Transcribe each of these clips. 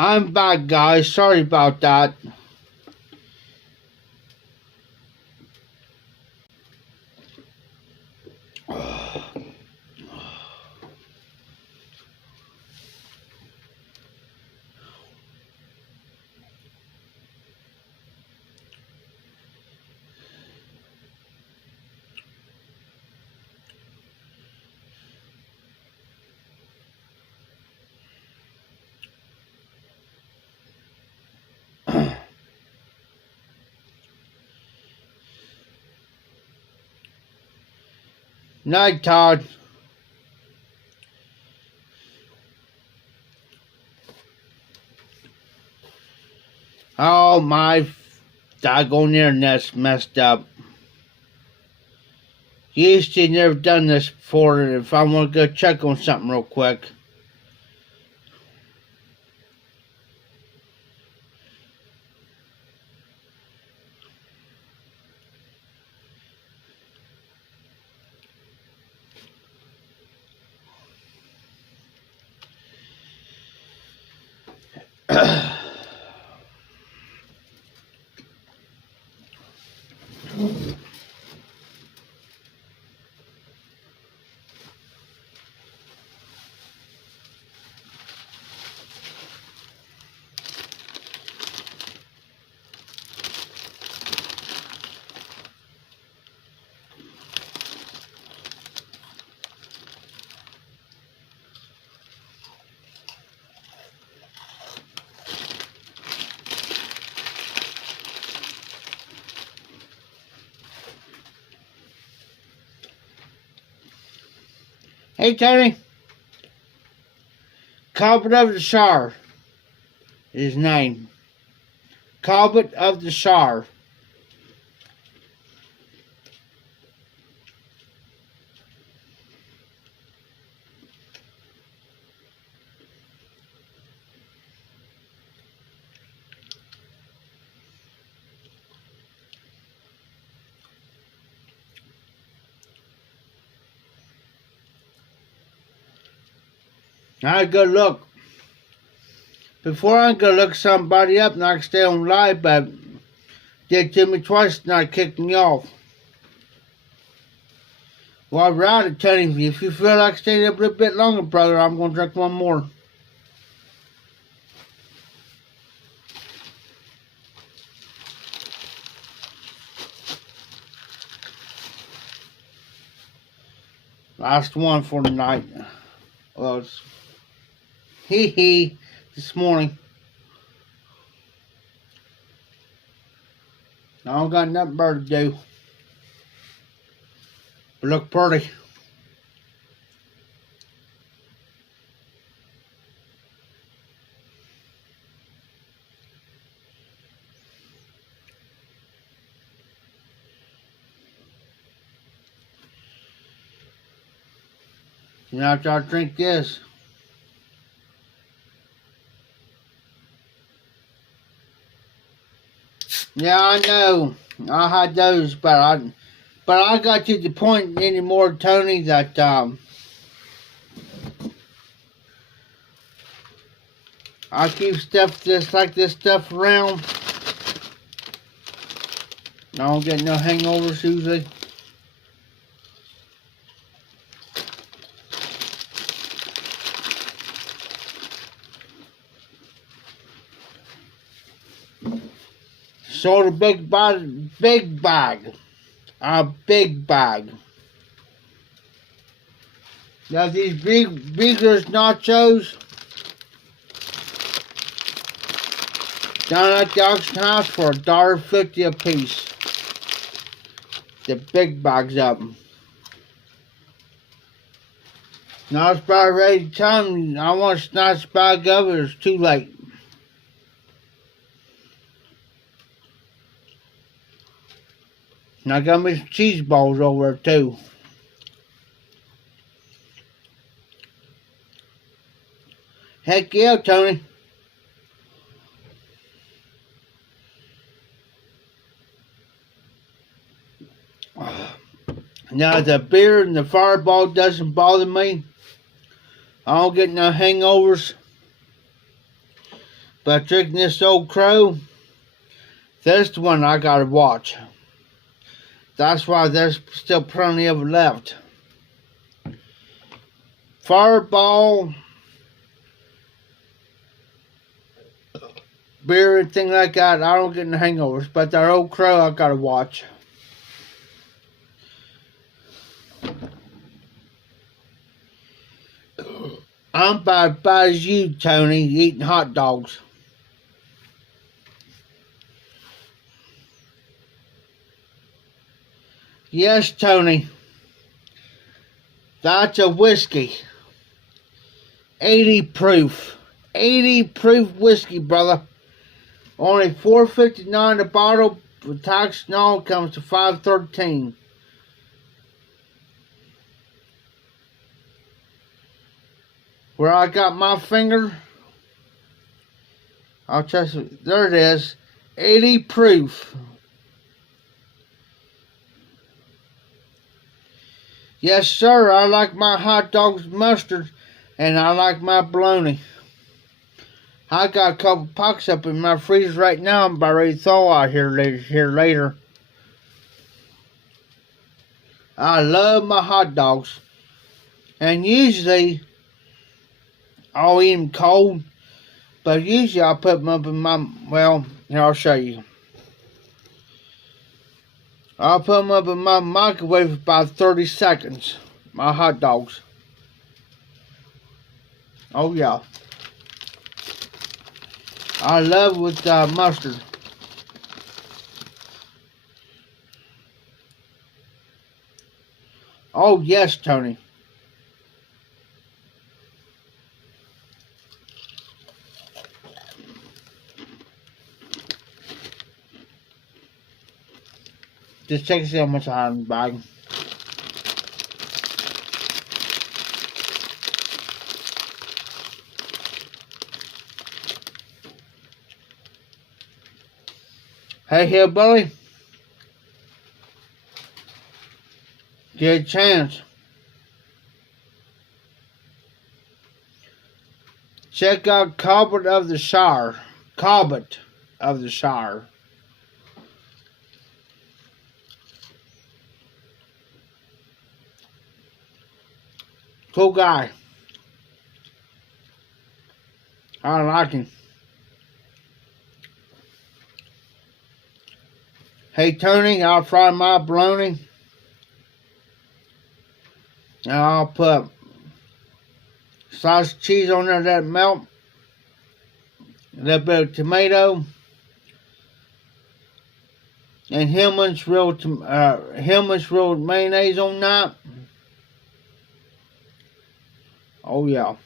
I'm back, guys. Sorry about that. Night, Todd. Oh, my doggone internet's messed up. Used to never done this before. If I want to go check on something real quick. Hey, Tony. Cobbett of the Shire is his name. Cobbett of the Shire. I go look. Before I go look somebody up and I can stay on live, but did to me twice and I kicked me off. Well, I'd rather tell him, if you feel like staying up a little bit longer, brother, I'm going to drink one more. Last one for the night. Well, it's this morning. I don't got nothing better to do. But look pretty. You know, after I drink this, yeah, I know. I had those, but I got to the point anymore, Tony, that I keep stuff just like this stuff around. I don't get no hangovers usually. Sold a big bag. A big bag. Now these Beaker's nachos down at the auction house for $1.50 a piece. The big bags of them. Now it's about ready to time. I want a snatch bag of it. It's too late. And I got me some cheese balls over there too. Heck yeah, Tony. Now the beer and the Fireball doesn't bother me. I don't get no hangovers. But drinking this Old Crow, that's the one I gotta watch. That's why there's still plenty of it left. Fireball, beer, and things like that, I don't get any hangovers. But that Old Crow, I gotta watch. I'm about as bad as you, Tony, eating hot dogs. Yes, Tony. That's a whiskey. 80 proof. 80 proof whiskey, brother. Only $4.59 a bottle. With tax and all comes to $5.13. Where I got my finger, I'll test it. There it is. 80 proof. Yes, sir. I like my hot dogs with mustard, and I like my bologna. I got a couple pox up in my freezer right now. I'm about ready to thaw out here later. I love my hot dogs, and usually I'll eat them cold, but usually I'll put them up in my, well, here I'll show you. I'll put them up in my microwave for about 30 seconds. My hot dogs. Oh yeah. I love it with mustard. Oh yes, Tony. Just take a see how much I have in the bag. Hey, hillbilly. Get a chance. Check out Cobbett of the Shire. Cobbett of the Shire. Cool guy. I like him. Hey Tony, I'll fry my bologna. And I'll put sliced cheese on there that melt. A little bit of tomato. And Hillman's real mayonnaise on that. Oh yeah.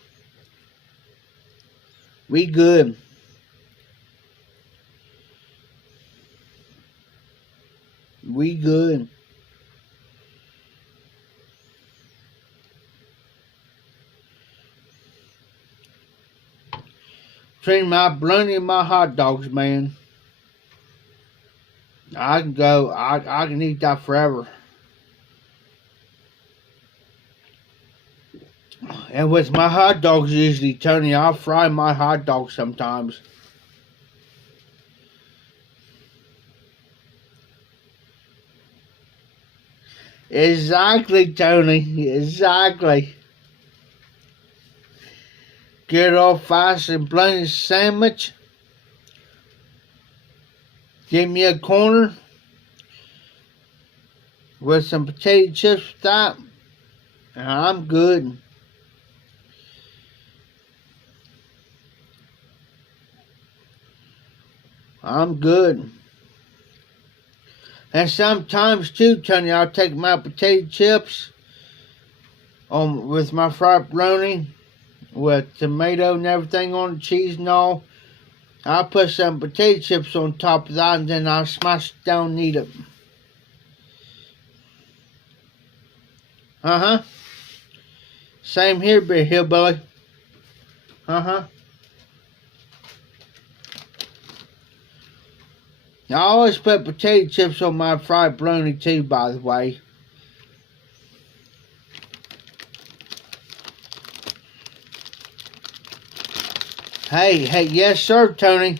We good. We good. Between my bologna and my hot dogs, man, I can eat that forever. And with my hot dogs usually, Tony, I'll fry my hot dogs sometimes. Exactly, Tony. Exactly. Get old fashioned bologna sandwich. Give me a corner with some potato chips with that, and I'm good. I'm good. And sometimes too, Tony, I'll take my potato chips with my fried bologna with tomato and everything on the cheese and all. I'll put some potato chips on top of that, and then I'll smash it down and eat it. Uh-huh. Same here, big hillbilly. Uh-huh. I always put potato chips on my fried bologna too, by the way. Hey, yes sir, Tony.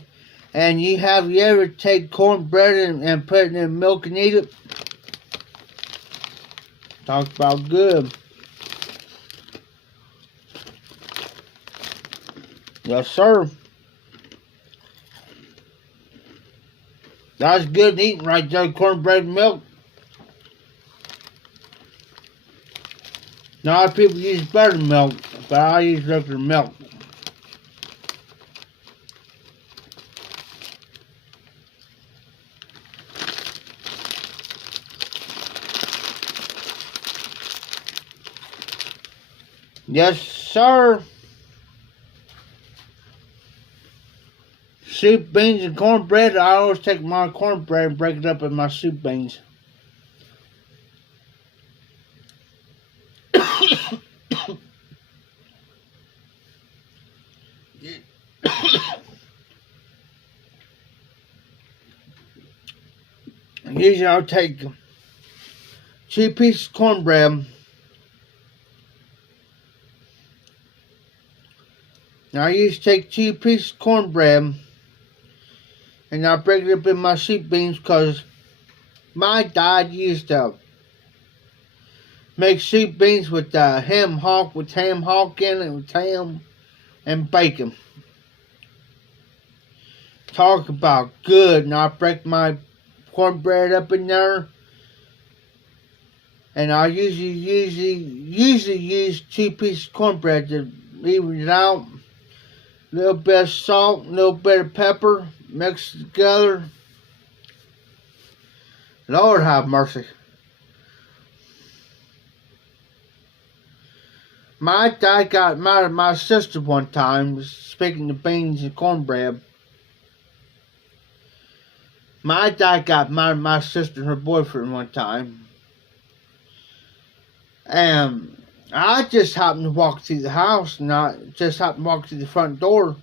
And you ever take cornbread and put it in milk and eat it? Talk about good. Yes sir. That's good eating right there, cornbread and milk. A lot of people use buttermilk, but I use regular milk. Yes, sir. Soup, beans, and cornbread. I always take my cornbread and break it up in my soup beans. Usually I'll take 2 pieces of cornbread. Now I used to take 2 pieces of cornbread and I break it up in my soup beans because my dad used to make soup beans with ham hock in it, with ham and bacon. Talk about good. And I break my cornbread up in there, and I usually use 2 pieces of cornbread to even it out. A little bit of salt, a little bit of pepper, mix it together. Lord have mercy. My dad got mad at my sister one time, speaking of beans and cornbread. My dad got mad at my sister and her boyfriend one time. And I just happened to walk through the house, and I just happened to walk through the front door.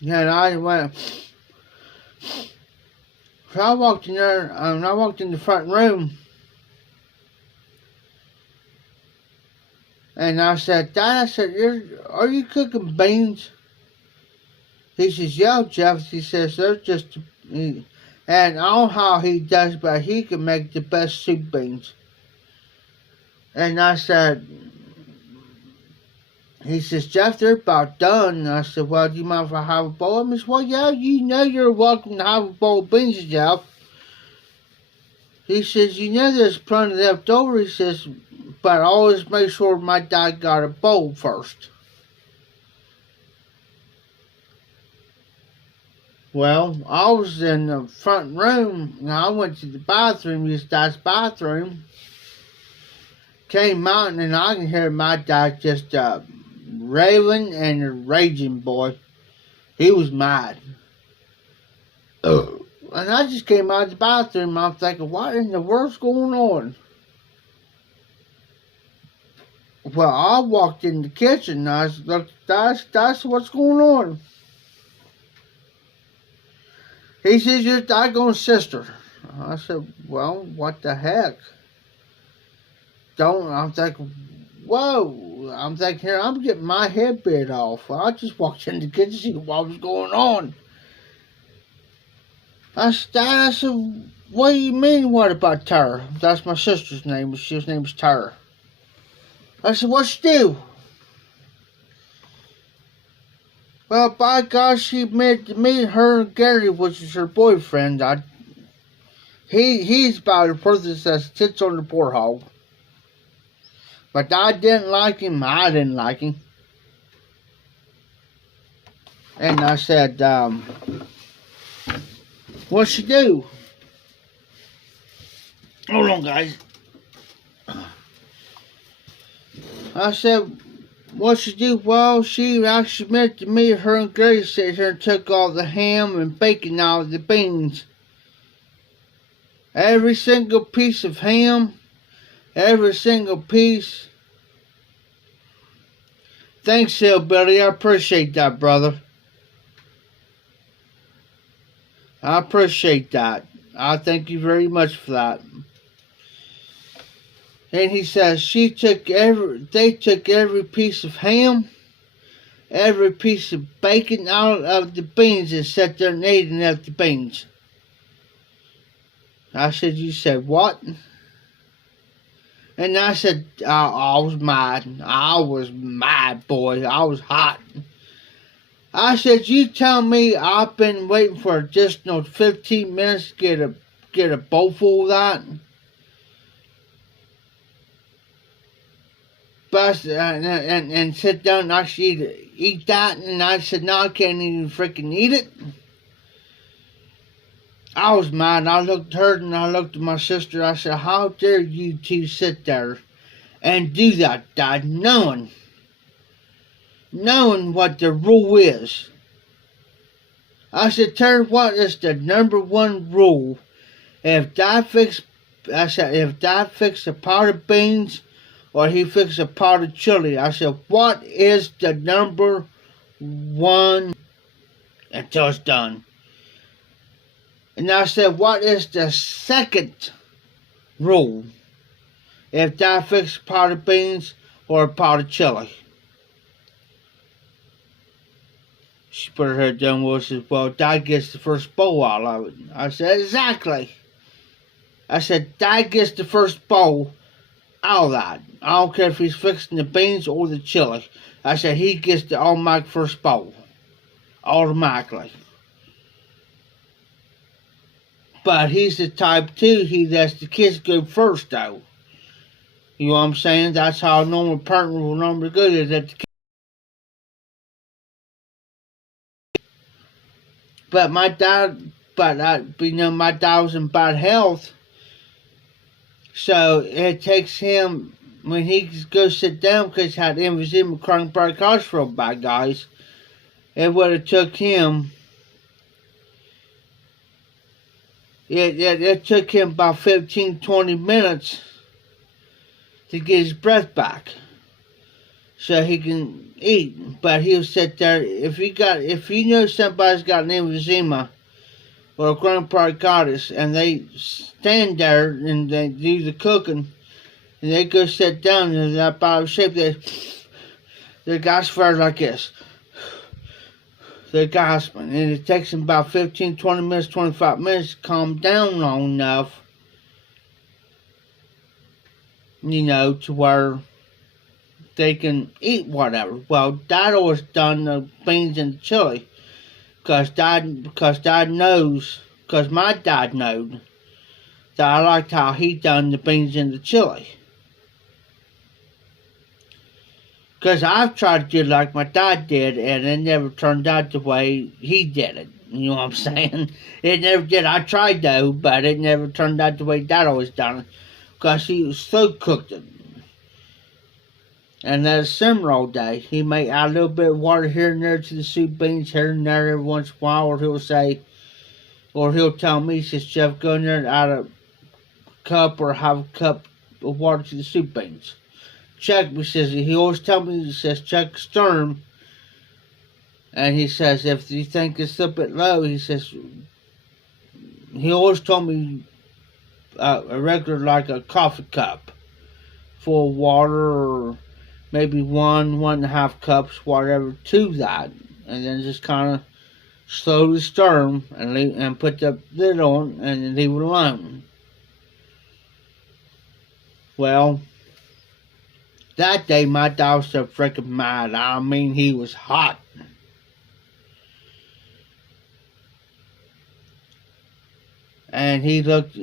And I went, so I walked in there, and I walked in the front room. And I said, Dad, are you cooking beans? He says, yeah, Jeff. He says, they're just, and I don't know how he does, but he can make the best soup beans. And I said, he says, Jeff, they're about done. And I said, well, do you mind if I have a bowl? He says, well, yeah, you know you're welcome to have a bowl of beans, Jeff. He says, you know there's plenty left over. He says, but always make sure my dad got a bowl first. Well, I was in the front room, and I went to the bathroom, used Dad's bathroom. Came out, and I can hear my dad just raving and raging, boy. He was mad. And I just came out of the bathroom, I'm thinking, what in the world's going on? Well, I walked in the kitchen, and I said, look, that's what's going on. He says, your daggone sister. I said, well, what the heck? I'm thinking, whoa. I'm thinking, here, I'm getting my head bit off. I just walked in the kitchen to see what was going on. I said, what do you mean, what about Tara? That's my sister's name. His name is Tara. I said, what'd she do? Well, by God, she admitted to me, her and Gary, which is her boyfriend, he's about as worthless as tits on the poor hog. But I didn't like him, I didn't like him. And I said, what'd she do? Hold on, guys. I said, what'd she do? Well, she actually admitted to me, her and Gary sat here and took all the ham and bacon out of the beans. Every single piece of ham, every single piece. Thanks, Hillbilly. I appreciate that, brother. I appreciate that. I thank you very much for that. And he says they took every piece of ham, every piece of bacon out of the beans and sat there and eating up the beans. I said, you said what? And I said, I was mad. I was mad, boy. I was hot. I said, you tell me I've been waiting for just 15 minutes to get a bowl full of that? But and sit down and actually eat that? And I said, no, I can't even freaking eat it. I was mad. I looked at her and I looked at my sister. I said, how dare you two sit there and do that, Dad, knowing what the rule is. I said, Terry, what is the number one rule? If Dad fixed a pot of beans or he fixed a pot of chili, I said, what is the number one until it's done? And I said, what is the second rule? If Dad fixed a pot of beans or a pot of chili? She put her head down and said, well, Dad gets the first bowl out of it. I said, exactly. I said, Dad gets the first bowl out of that. I don't care if he's fixing the beans or the chili. I said, he gets the automatic first bowl. Automatically. But he's the type, too, he lets the kids go first, though. You know what I'm saying? That's how a normal parent will normally go. Is that the kids. But my dad, my dad was in bad health. So it takes him, when he goes sit down, because he had emphysema, chronic bronchitis real bad, guys. It would have took him, it took him about 15-20 minutes to get his breath back so he can eat. But he'll sit there, if you know somebody's got an emphysema or a chronic bronchitis and they stand there and they do the cooking and they go sit down in that bottom shape, their guys fire like this. They're gasping, and it takes them about 15, 20 minutes, 25 minutes to calm down long enough, to where they can eat whatever. Well, Dad always done the beans and the chili, because my dad knowed that I liked how he done the beans and the chili. Because I've tried to do it like my dad did, and it never turned out the way he did it. You know what I'm saying? It never did. I tried though, but it never turned out the way Dad always done it. Because he was so cooked it. And let it simmer all day. He may add a little bit of water here and there to the soup beans, here and there every once in a while, or he'll tell me, he says, Jeff, go in there and add a cup or have a cup of water to the soup beans. Check, he always tells me, he says, check stir 'em. And he says, if you think it's a bit low, he says, he always told me a regular, like a coffee cup full of water, or maybe 1.5 cups, whatever, to that. And then just kind of slowly stir 'em and put the lid on and leave it alone. Well, that day, my dad was so freaking mad. I mean, he was hot. And he looked.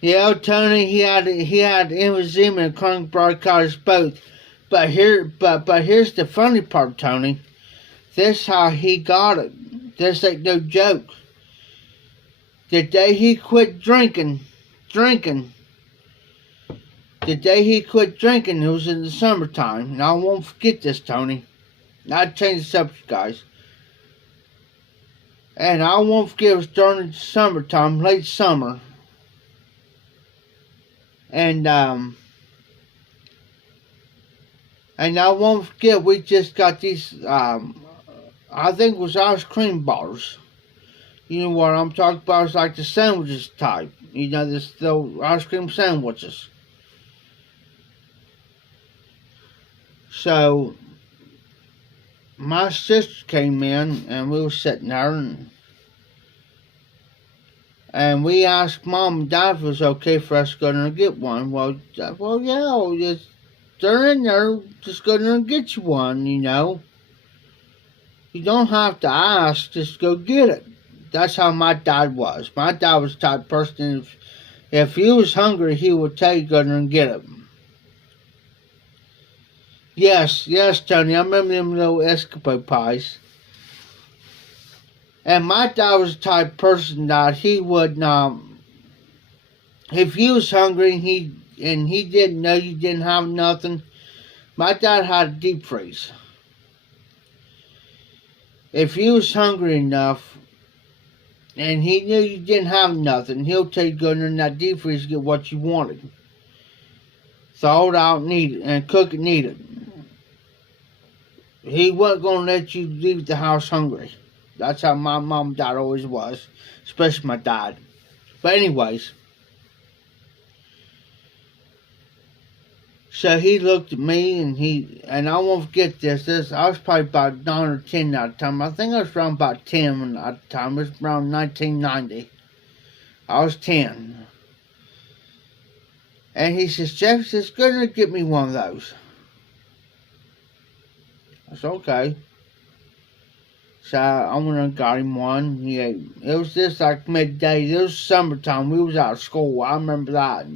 Yeah, Tony, he had emphysema and chronic bronchitis both. But here's the funny part, Tony. This how he got it. This ain't no joke. The day he quit drinking, the day he quit drinking, it was in the summertime. And I won't forget this, Tony. I'll change the subject, guys. And I won't forget, it was during the summertime, late summer. And I won't forget, we just got these, I think it was ice cream bars. You know what I'm talking about? It's like the sandwiches type. You know, the ice cream sandwiches. So, my sister came in, and we were sitting there, and we asked Mom and Dad if it was okay for us to go there and get one. Well, yeah, they're in there, just go there and get you one, you know. You don't have to ask, just go get it. That's how my dad was. My dad was the type of person, if he was hungry, he would tell you go there and get it. Yes, Tony, I remember them little escape pies. And my dad was the type of person that he would, if you was hungry and he didn't know you didn't have nothing, my dad had a deep freeze. If you was hungry enough and he knew you didn't have nothing, he'll tell you to go in that deep freeze to get what you wanted. Thaw it out and eat it, and cook it and eat it. He wasn't going to let you leave the house hungry. That's how my mom and dad always was, especially my dad. But anyways, so he looked at me and I won't forget this. I was probably about 9 or 10 at the time. I think I was around about 10 at the time. It was around 1990. I was 10. And he says, Jeff, says, go and get me one of those. I said, okay. So I went and got him one. It was just like midday. It was summertime. We was out of school. I remember that.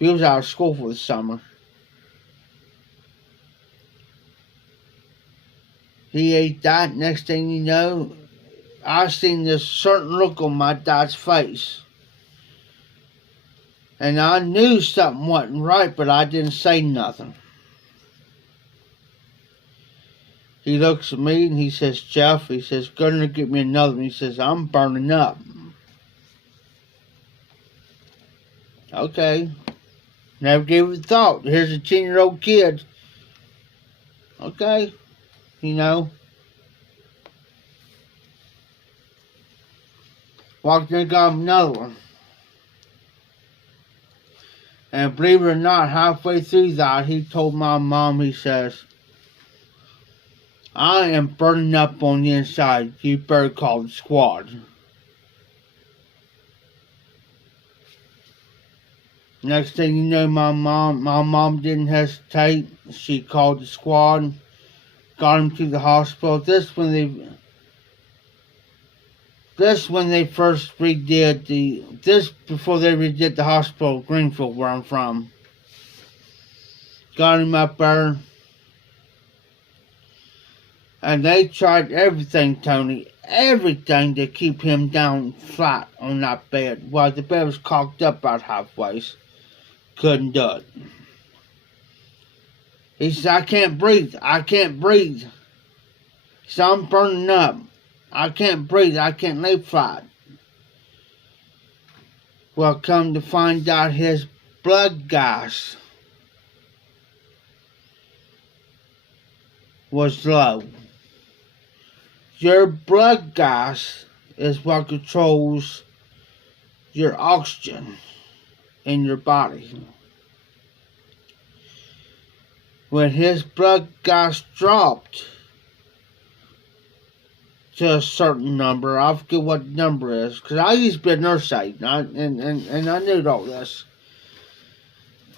We was out of school for the summer. He ate that. Next thing you know, I seen this certain look on my dad's face. And I knew something wasn't right, but I didn't say nothing. He looks at me and he says, Jeff, he says, go and get me another one. He says, I'm burning up. Okay. Never gave it a thought. Here's a 10-year-old kid. Okay. You know. Walked in and got him another one. And believe it or not, halfway through that, he told my mom, he says, I am burning up on the inside. You better call the squad. Next thing you know, my mom didn't hesitate. She called the squad, got him to the hospital. This when they first redid before they redid the hospital, Greenfield, where I'm from. Got him up there. And they tried everything, Tony, everything to keep him down flat on that bed. Well, the bed was cocked up about halfway. Couldn't do it. He said, I can't breathe. He said, I'm burning up. I can't breathe. I can't lay flat. Well, come to find out, his blood gas was low. Your blood gas is what controls your oxygen in your body. When his blood gas dropped to a certain number, I forget what the number is, because I used to be a nurse aide, and I knew all this.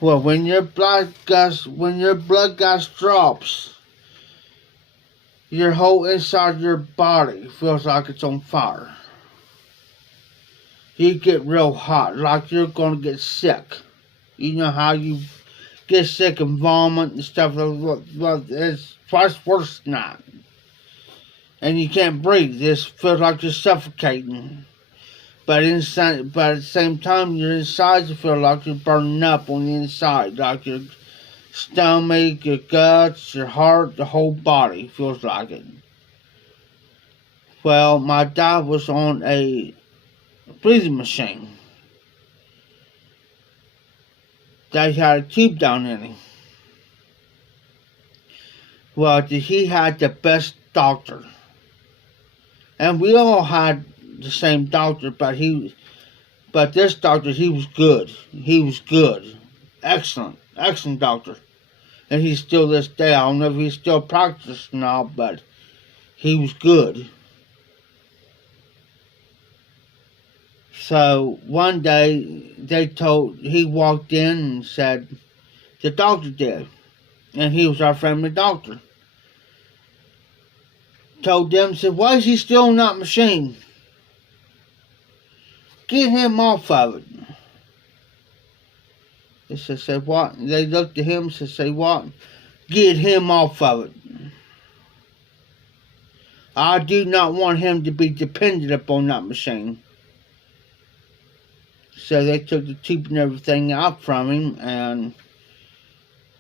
Well, when your blood gas drops, your whole inside of your body feels like it's on fire. You get real hot, like you're going to get sick. You know how you get sick and vomit and stuff? Well, it's twice worse than that. And you can't breathe. It feels like you're suffocating. But at the same time, your insides feel like you're burning up on the inside, like your stomach, your guts, your heart, the whole body feels like it. Well, my dad was on a breathing machine. They had a tube down in him. Well, he had the best doctor. And we all had the same doctor, but this doctor, he was good. He was good. Excellent. Excellent doctor. And he's still this day. I don't know if he's still practicing now, but he was good. So one day he walked in and said, the doctor did. And he was our family doctor. Told them, said, why is he still on that machine? Get him off of it. They said, say what? They looked at him and said, say what? Get him off of it. I do not want him to be dependent upon that machine. So they took the tube and everything out from him, and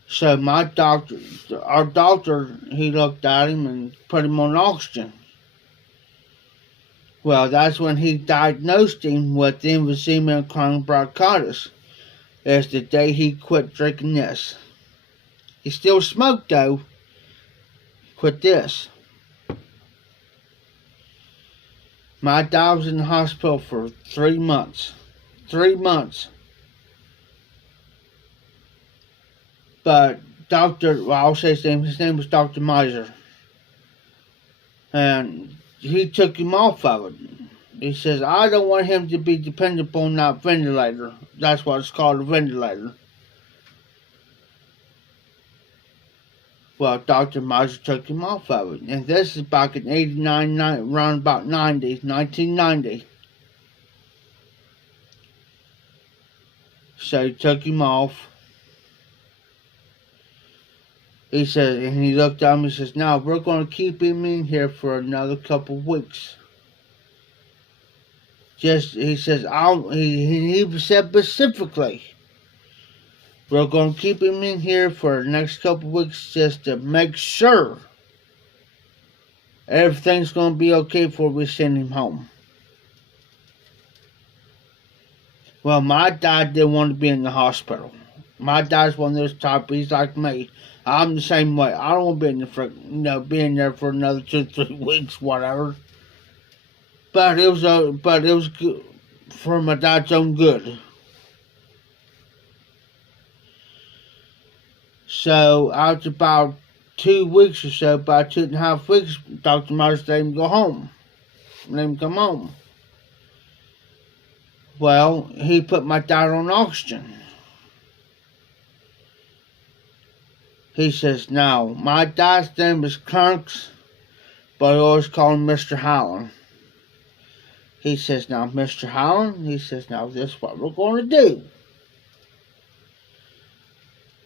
so our doctor, he looked at him and put him on oxygen. Well, that's when he diagnosed him with emphysema and chronic bronchitis. It's the day he quit drinking this. He still smoked though. Quit this. My dad was in the hospital for 3 months. 3 months. But I'll say his name was Dr. Miser. And he took him off of it. He says, I don't want him to be dependent upon that ventilator. That's what it's called, a ventilator. Well, Dr. Miser took him off of it. And this is back in 89, around about 1990. So he took him off. He said, and he looked at him, he says, now we're going to keep him in here for another couple of weeks. He says, he said specifically, we're going to keep him in here for the next couple of weeks just to make sure everything's going to be okay before we send him home. Well, my dad didn't want to be in the hospital. My dad's one of those type, he's like me. I'm the same way. I don't want to be in there for another 2-3 weeks, whatever. But it was good for my dad's own good. So after about 2 weeks or so, about 2.5 weeks, Dr. Myers let him go home. Let him come home. Well, he put my dad on oxygen. He says, now, my dad's name is Clarence, but I always call him Mr. Howland. He says, now, Mr. Howland, he says, now, this is what we're going to do.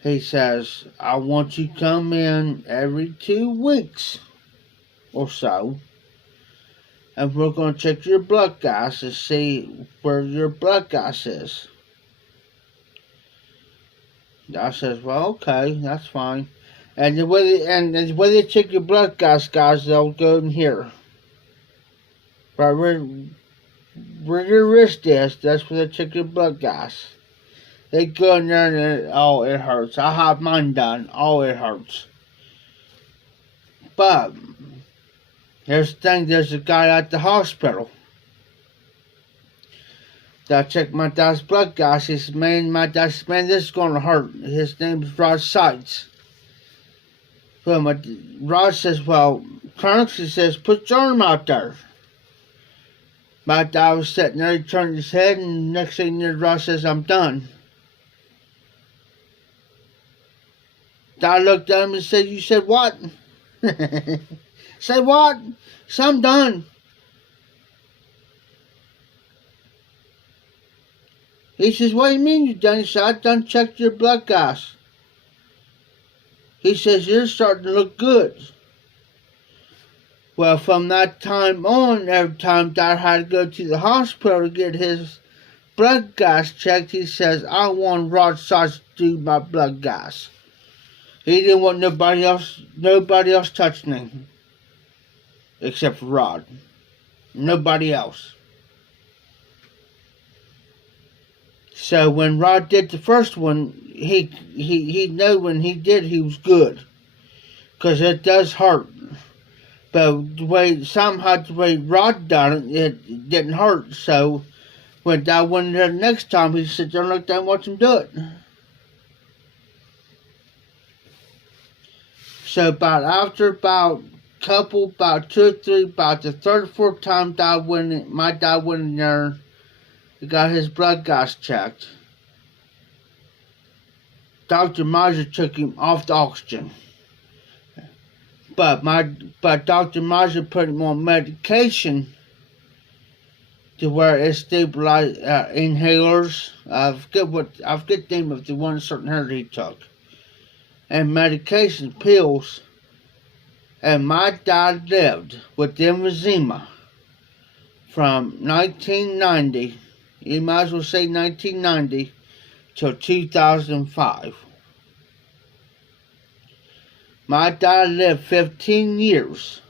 He says, I want you to come in every 2 weeks or so, and we're going to check your blood gas to see where your blood gas is. I says, well, okay, that's fine. And the way they check your blood gas, guys, they'll go in here. Right where your wrist is, that's where they check your blood gas. They go in there and it hurts. I have mine done. It hurts. But there's a guy at the hospital that checked my dad's blood gas. He said, man, this is going to hurt. His name is Rod Seitz. Well, Rod says, well, Clarence, he says, put your arm out there. My dad was sitting there, he turned his head, and next thing you know, Rod says, I'm done. Dad looked at him and said, you said what? Say what? So I'm done. He says, what do you mean you're done? He said, I done checked your blood gas. He says, you're starting to look good. Well, from that time on, every time Dad had to go to the hospital to get his blood gas checked, he says, I want Rod Seitz to do my blood gas. He didn't want nobody else touching him. Except for Rod. Nobody else. So when Rod did the first one, he knew when he did he was good. Because it does hurt. But somehow the way Rod done it, it didn't hurt. So when I went in there the next time, he said, "Don't look down and watch him do it." So about 2 or 3, about the third or fourth time my dad went in there, he got his blood gas checked. Dr. Mazur took him off the oxygen. But Dr. Mazur put him on medication to where it stabilized inhalers. I forget the name of the one certain herb he took. And medication, pills. And my dad lived with emphysema from 1990, you might as well say 1990, till 2005. My dad lived 15 years.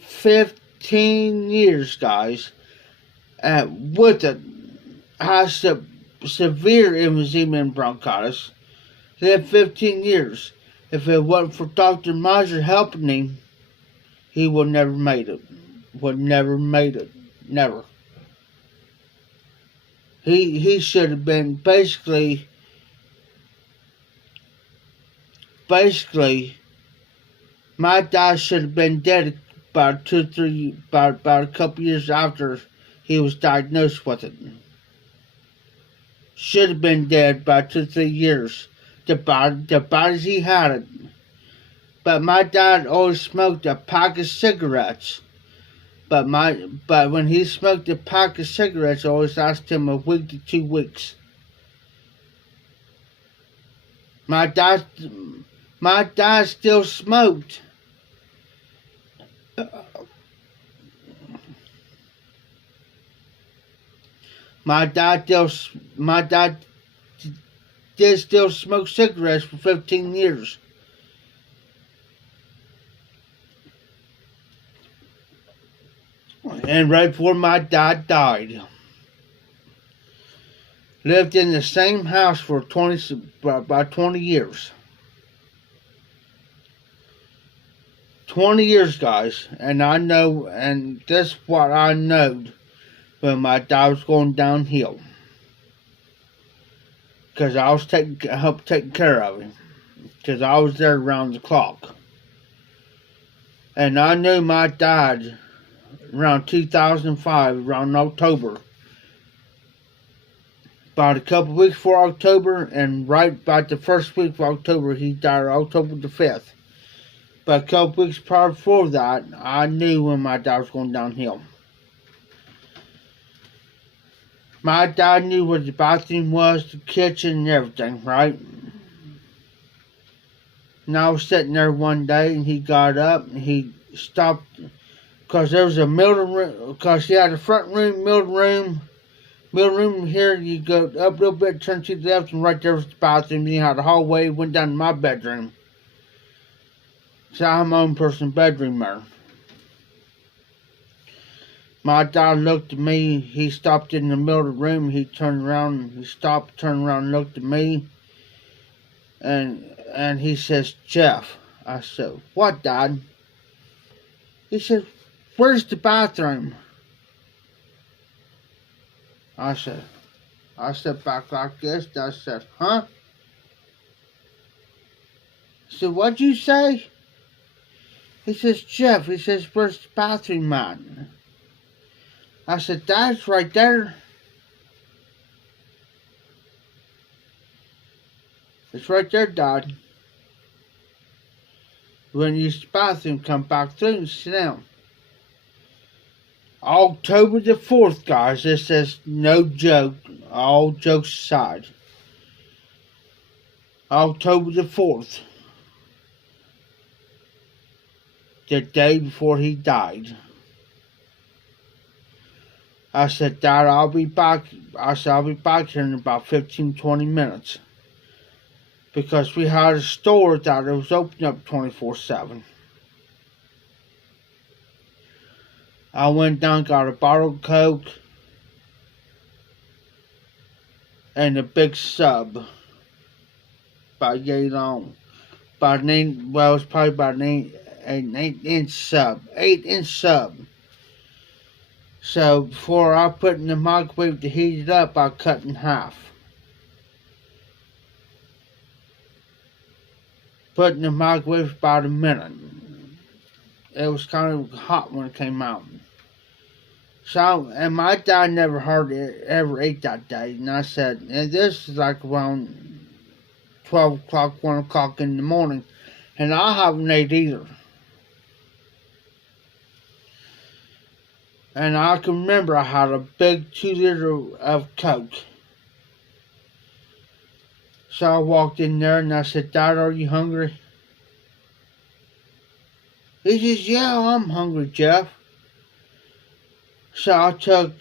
15 years, guys, with a severe emphysema and bronchitis. Lived 15 years. If it wasn't for Dr. Mazur helping him, he would never made it. Would never made it. Never. He should have been basically, my dad should have been dead about a couple years after he was diagnosed with it. Should have been dead about 2 or 3 years. The bodies he had it. But my dad always smoked a pack of cigarettes. But when he smoked a pack of cigarettes, I always asked him a week to 2 weeks. My dad still smoked. My dad did still smoke cigarettes for 15 years. And right before my dad died, lived in the same house for about 20 years. 20 years, guys, and I know, and this is what I knowed when my dad was going downhill. Because I was taking care of him. Because I was there around the clock. And I knew my dad around 2005, around October. About a couple of weeks before October, and right about the first week of October, he died October the 5th. But a couple of weeks prior before that, I knew when my dad was going downhill. My dad knew where the bathroom was, the kitchen, and everything, right? And I was sitting there one day, and he got up, and he stopped, because there was a middle room, because he had a front room, middle room here, you go up a little bit, turn to the left, and right there was the bathroom. You had a hallway, went down to my bedroom. So I have my own personal bedroom there. My dad looked at me, he stopped in the middle of the room, he turned around, he stopped, turned around, and looked at me, and he says, "Jeff." I said, "What, Dad?" He said, "Where's the bathroom?" I said back like this. I said, "Huh?" He said, "What'd you say?" He says, "Jeff," he says, "where's the bathroom at?" I said, "Dad's right there." "It's right there, Dad. When you use the bathroom, come back through and sit down." October the 4th, guys. This is no joke. All jokes aside. October the 4th. The day before he died. I said, "Dad, I'll be back." I said, "I'll be back here in about 15-20 minutes. Because we had a store that was open up 24/7. I went down, got a bottle of Coke, and a big sub. About yay long. About an inch, well, it was probably about an an 8-inch sub. 8-inch sub. So before I put in the microwave to heat it up, I cut in half. Put in the microwave about a minute. It was kind of hot when it came out. So, and my dad never ever ate that day. And I said, and this is like around 12 o'clock, 1 o'clock in the morning. And I haven't ate either. And I can remember I had a big 2-liter of Coke. So I walked in there and I said, Dad, are you hungry? He says, yeah, I'm hungry, Jeff. So I took,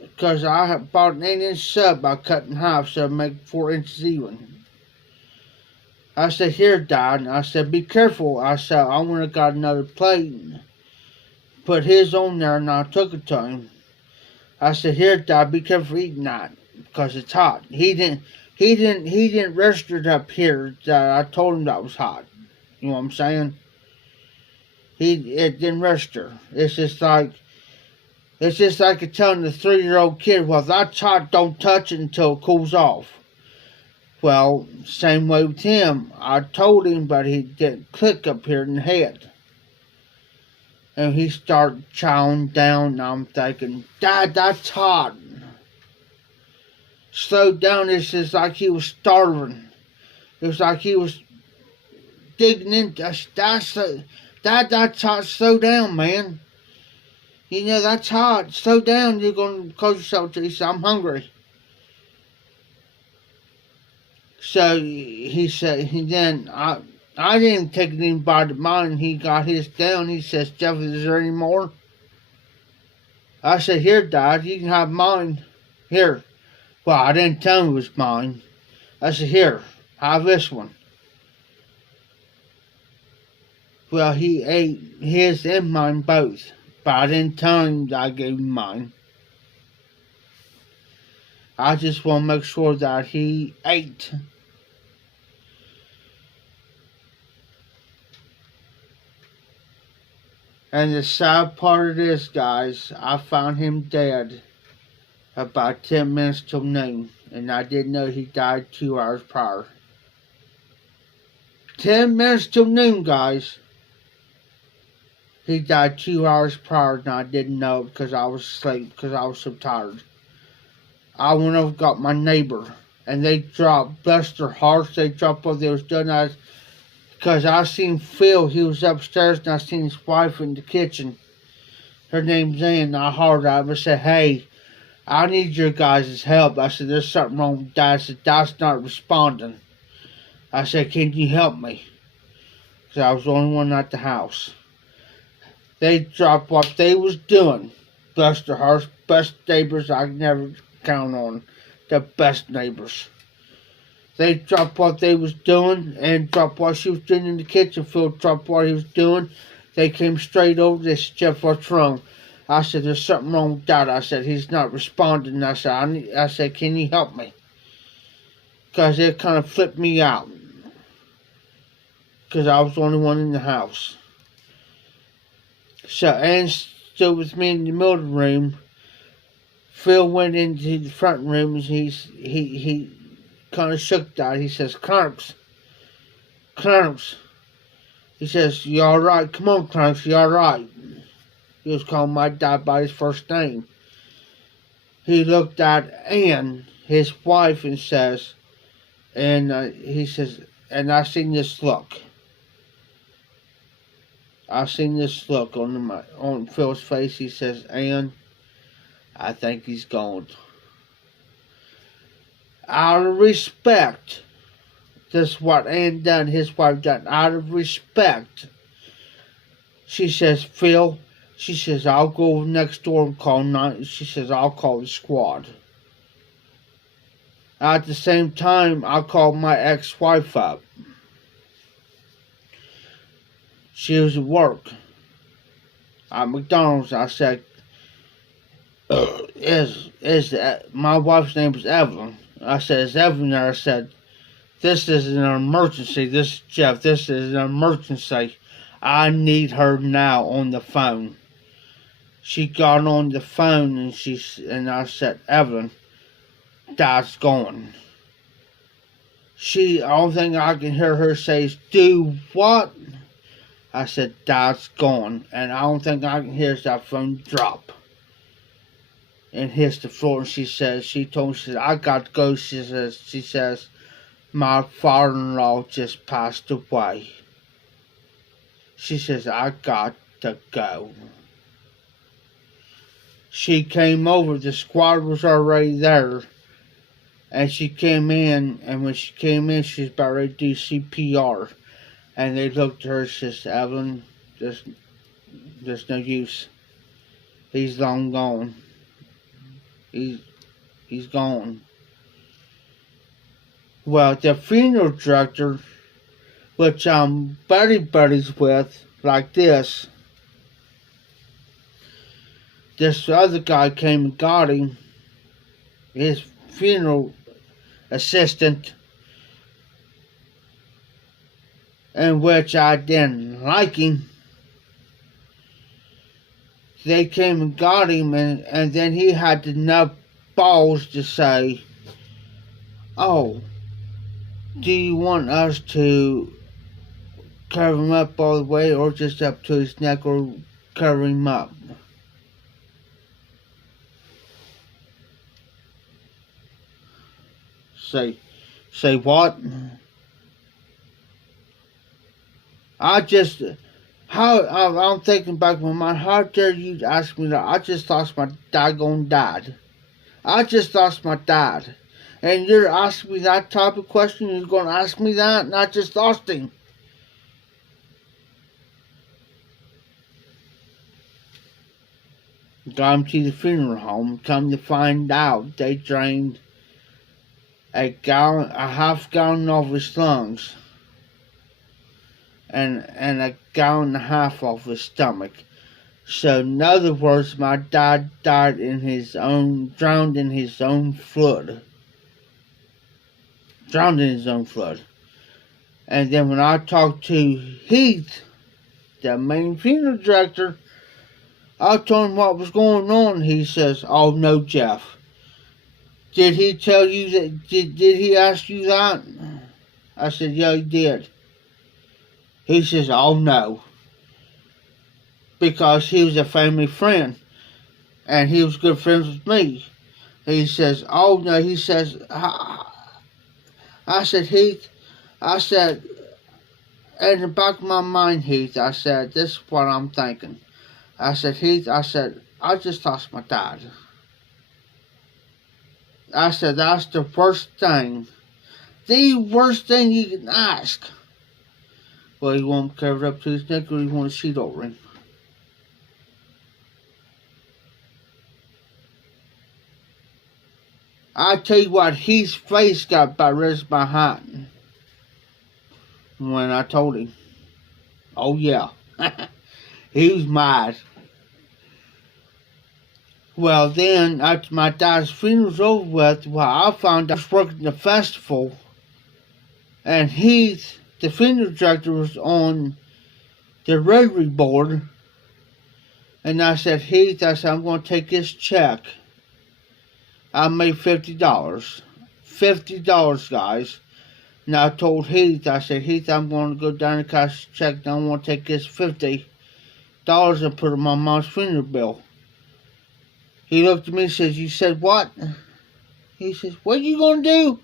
because I bought an 8-inch sub, I cut in half so it make 4 inches even. I said, here, Dad. And I said, be careful. I said, I want to got another plate. Put his on there and I took it to him. I said, here, Dad, be careful eating that because it's hot. He didn't register it up here that I told him that was hot. You know what I'm saying? It didn't register. It's just like telling the 3-year-old kid, well, that's hot, don't touch it until it cools off. Well, same way with him. I told him, but he didn't click up here in the head. And he started chowing down, and I'm thinking, Dad, that's hot. Slowed down, it's just like he was starving. It was like he was digging into that's hot, slow down, man. You know, that's hot, slow down, you're going to cause yourself to, he said, I'm hungry. So he said, I didn't take anybody to mine. He got his down. He says, Jeff, is there any more? I said, here, Dad, you can have mine. Here. Well, I didn't tell him it was mine. I said, here, have this one. Well, he ate his and mine both. But I didn't tell him that I gave him mine. I just want to make sure that he ate. And the sad part of this, guys, I found him dead about 10 minutes till noon. And I didn't know he died 2 hours prior. 10 minutes till noon, guys. He died 2 hours prior and I didn't know because I was asleep because I was so tired. I went over and got my neighbor, and they dropped, bless their hearts, they dropped what they was doing. Because I seen Phil, he was upstairs, and I seen his wife in the kitchen. Her name's Ann. I hollered at him and said, hey, I need your guys' help. I said, there's something wrong with Dad. I said, Dad's not responding. I said, can you help me? Because I was the only one at the house. They dropped what they was doing. Bless their hearts, best neighbors I could never count on. The best neighbors. They dropped what they was doing and dropped what she was doing in the kitchen. Phil dropped what he was doing. They came straight over. They said, Jeff, what's wrong? I said, there's something wrong with Dad. I said, he's not responding. I said, can you help me? Because it kind of flipped me out. Because I was the only one in the house. So Ann stood with me in the middle room. Phil went into the front room and he kind of shook Dad. He says, Clarence. He says, you alright? Come on, Clarence, you alright? He was calling my dad by his first name. He looked at Ann, his wife, and says, he says, and I seen this look. I seen this look on Phil's face. He says, Ann, I think he's gone. Out of respect, this is what Ann done, his wife done. Out of respect, she says, Phil, she says, I'll go next door and call 9. She says, I'll call the squad. At the same time, I called my ex-wife up. She was at work at McDonald's. I said, my wife's name is Evelyn. I said, is Evelyn there? I said, this is an emergency. This is Jeff. This is an emergency. I need her now on the phone. She got on the phone and I said, Evelyn, Dad's gone. Only thing I can hear her say is, do what? I said, Dad's gone. And I don't think I can hear that phone drop and hits the floor. And she told me, I got to go. She says, my father-in-law just passed away. She says, I got to go. She came over, the squad was already there, and she came in, and when she came in, she was about ready to do CPR, and they looked at her and says, Evelyn, there's no use. He's long gone. He's gone. Well, the funeral director, which I'm buddies with, like this other guy came and got him, his funeral assistant, in which I didn't like him. They came and got him, and then he had enough balls to say, oh, do you want us to cover him up all the way, or just up to his neck, or cover him up? Say what? I'm thinking back in my mind, how dare you ask me that? I just lost my daggone dad. I just lost my dad. And you're asking me that type of question? You're going to ask me that? And I just lost him. Got him to the funeral home. Come to find out, they drained a half gallon of his lungs and a gallon and a half of his stomach. So in other words, my dad died drowned in his own flood. And then when I talked to Heath, the main funeral director, I told him what was going on. He says, oh no, Jeff. Did he tell you that? Did he ask you that? I said, yeah, he did. He says, oh no. Because he was a family friend. And he was good friends with me. He says, oh no. He says, I said, Heath, I said, in the back of my mind, Heath, I said, this is what I'm thinking. I said, Heath, I just lost my dad. I said, that's the worst thing. The worst thing you can ask. Well, you want him covered up to his neck, or you want a sheet over him? I tell you what, his face got about red as my hat when I told him. Oh yeah. He was mad. Well, then, after my dad's funeral was over with, I found out I was working the festival, and the funeral director, was on the Rotary board, and I said, Heath, I'm going to take this check. I made $50. $50, guys. And I told Heath, I said, Heath, I'm going to go down and cash the check, and I want to take this $50 and put it on my mom's funeral bill. He looked at me and says, you said what? He says, what are you going to do?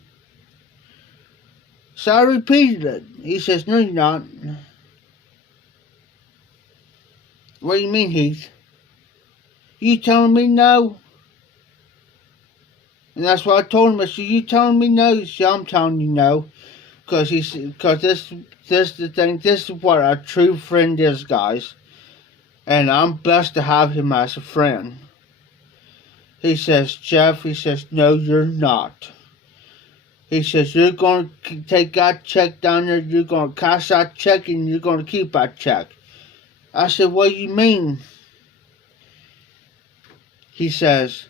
So I repeated it. He says, no, you're not. What do you mean, Heath? You telling me no? And that's what I told him. I said, you telling me no? He said, I'm telling you no. Because this is the thing. This is what a true friend is, guys. And I'm blessed to have him as a friend. He says, Jeff, he says, no, you're not. He says, you're going to take that check down there, you're going to cash that check, and you're going to keep that check. I said, what do you mean? He says,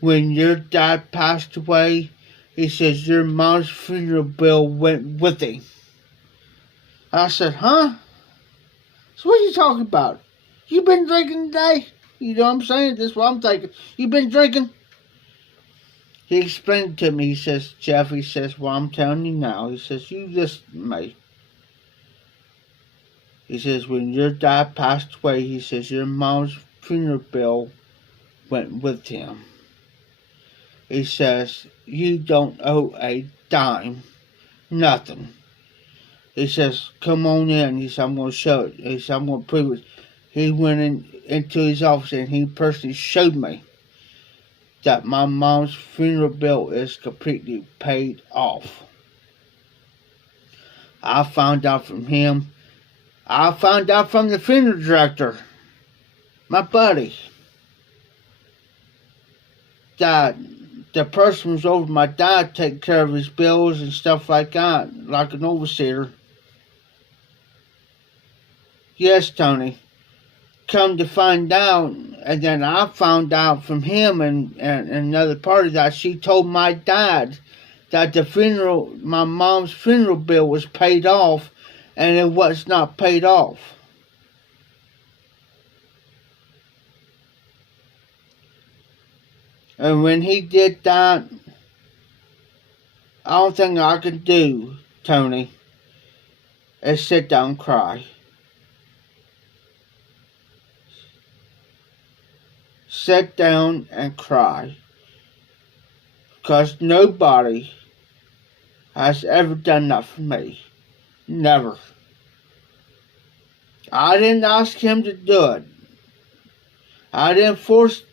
when your dad passed away, he says, your mom's funeral bill went with him. I said, huh? So what are you talking about? You been drinking today? You know what I'm saying? This is what I'm thinking. You been drinking? He explained to me, he says, Jeff, he says, well, I'm telling you now. He says, you listen to me. He says, when your dad passed away, he says, your mom's funeral bill went with him. He says, you don't owe a dime, nothing. He says, come on in. He said, I'm going to show it. He said, I'm going to prove it. He went into his office and he personally showed me that my mom's funeral bill is completely paid off. I found out from him. I found out from the funeral director, my buddy, that the person was over my dad taking care of his bills and stuff like that, like an overseer. Yes, Tony. Come to find out, and then I found out from him and another party that she told my dad that my mom's funeral bill was paid off, and it was not paid off. And when he did that, the only thing I could do, Tony, is sit down and cry. Sit down and cry. Because nobody has ever done that for me. Never. I didn't ask him to do it. I didn't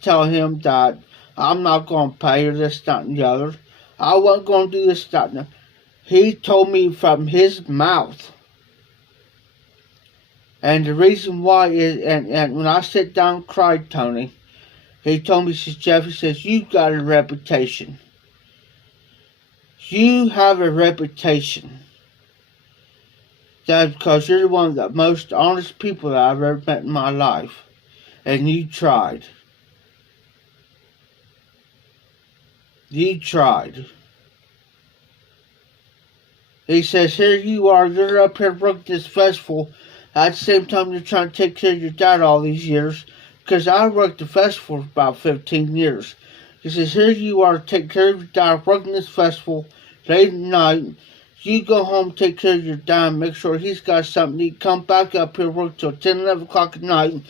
tell him that I'm not going to pay or this, that, and the other. I wasn't going to do this, that, and the other. He told me from his mouth. And the reason why is, and when I sit down and cried, Tony, he told me, he says, Jeff, he says, you got a reputation. You have a reputation. That's because you're one of the most honest people that I've ever met in my life. And you tried. You tried. He says, here you are, you're up here working this festival. At the same time, you're trying to take care of your dad all these years. Because I worked the festival for about 15 years. He says, here you are, take care of your dad, working this festival late at night. You go home, take care of your dad, make sure he's got something to eat. Come back up here, work till 10, 11 o'clock at night.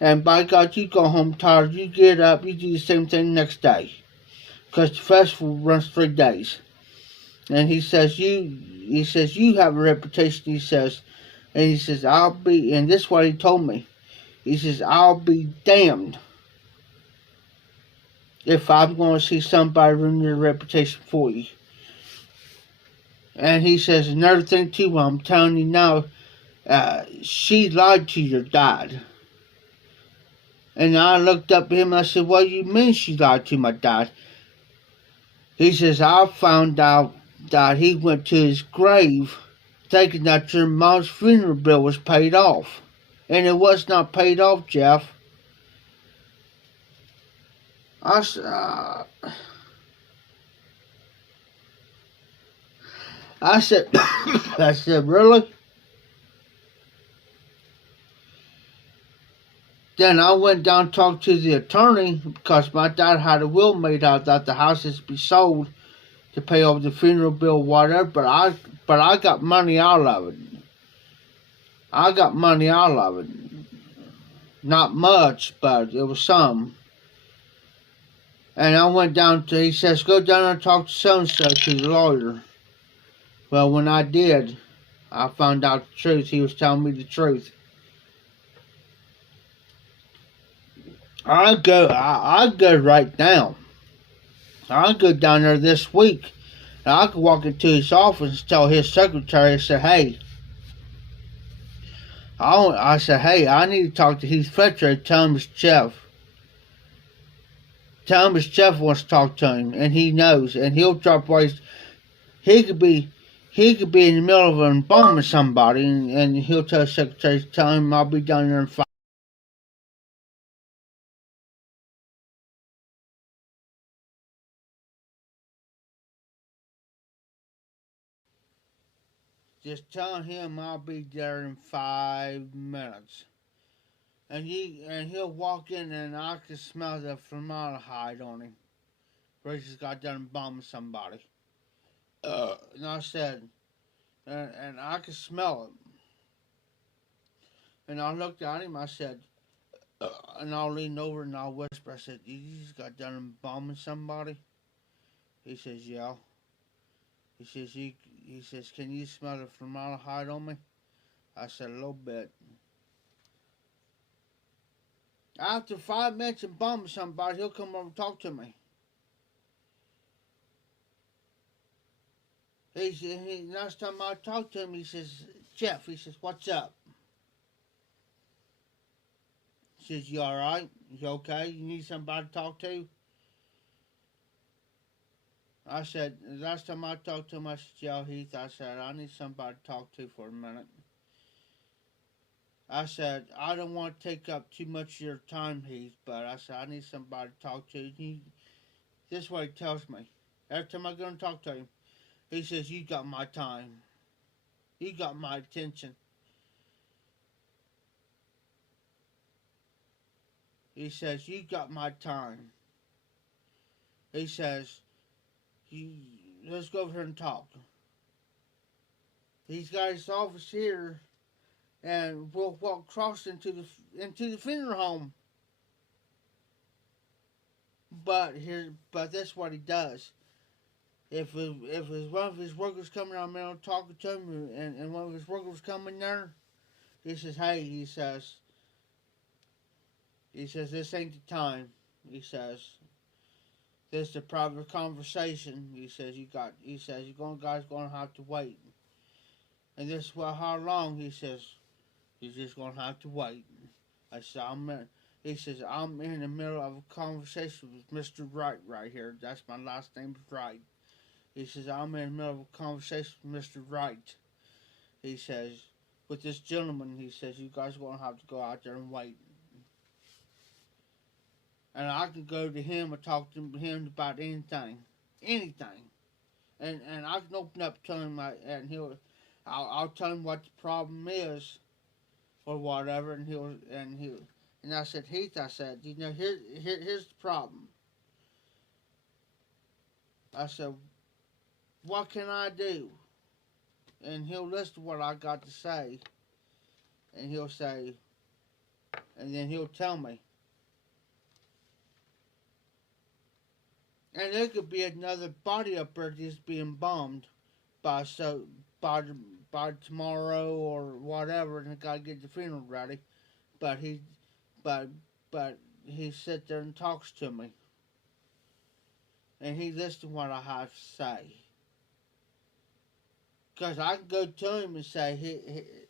And by God, you go home tired. You get up, you do the same thing next day. Because the festival runs 3 days. And he says, you have a reputation, he says. And he says, and this is what he told me. He says, I'll be damned if I'm going to see somebody ruin your reputation for you. And he says, another thing too, I'm telling you now, she lied to your dad. And I looked up at him and I said, what do you mean she lied to my dad? He says, I found out that he went to his grave thinking that your mom's funeral bill was paid off. And it was not paid off, Jeff. I said, I said, really? Then I went down and talked to the attorney because my dad had a will made out that the house is to be sold to pay off the funeral bill, whatever. But I got money out of it. I got money out of it. Not much, but it was some. And I went down to, he says, go down and talk to so-and-so, to the lawyer. Well, when I did, I found out the truth. He was telling me the truth. I'll go right now. I'll go down there this week. And I could walk into his office and tell his secretary, I said, hey, I need to talk to Heath Fletcher. Tell him it's Jeff. Tell him his Jeff wants to talk to him, and he knows, and he'll drop ways. He could be in the middle of an embalming somebody, and he'll tell his secretary, tell him I'll be down there in 5. Just tell him I'll be there in 5 minutes. And he'll walk in and I can smell the formaldehyde on him. Where he just got done bombing somebody. And I said, and I could smell it. And I looked at him, I said, and I'll lean over and I'll whisper, I said, you just got done bombing somebody? He says, yeah. He says, can you smell the formaldehyde on me? I said, a little bit. After 5 minutes of bombing somebody, he'll come over and talk to me. Last time I talked to him, he says, Jeff, he says, what's up? He says, you alright? You okay? You need somebody to talk to? I said, last time I talked to him, I said, yeah, Heath, I said, I need somebody to talk to for a minute. I said, I don't want to take up too much of your time, Heath, but I said, I need somebody to talk to. This is what he tells me. Every time I go and talk to him, he says, you got my time. You got my attention. He says, you got my time. He says, let's go over here and talk. He's got his office here, and we'll walk across into the funeral home. But that's what he does. If one of his workers coming around there talking to him, and one of his workers coming there, he says, hey, he says, this ain't the time. He says, this is a private conversation. He says, you guys gonna have to wait. And this is how long? He says, you're just gonna have to wait. I said, he says, I'm in the middle of a conversation with Mr. Right here. That's my last name is Wright. He says, I'm in the middle of a conversation with Mr. Wright. He says, with this gentleman, he says, you guys are going to have to go out there and wait. And I can go to him and talk to him about anything. Anything. And I can open up to him, and I'll tell him what the problem is, or whatever, and I said, Heath, I said, here's the problem. I said, what can I do? And he'll listen to what I got to say. And he'll say, and then he'll tell me. And there could be another body up there just being bombed by tomorrow or whatever, and I gotta get the funeral ready. But he sits there and talks to me. And he listens to what I have to say. Because I can go to him and say,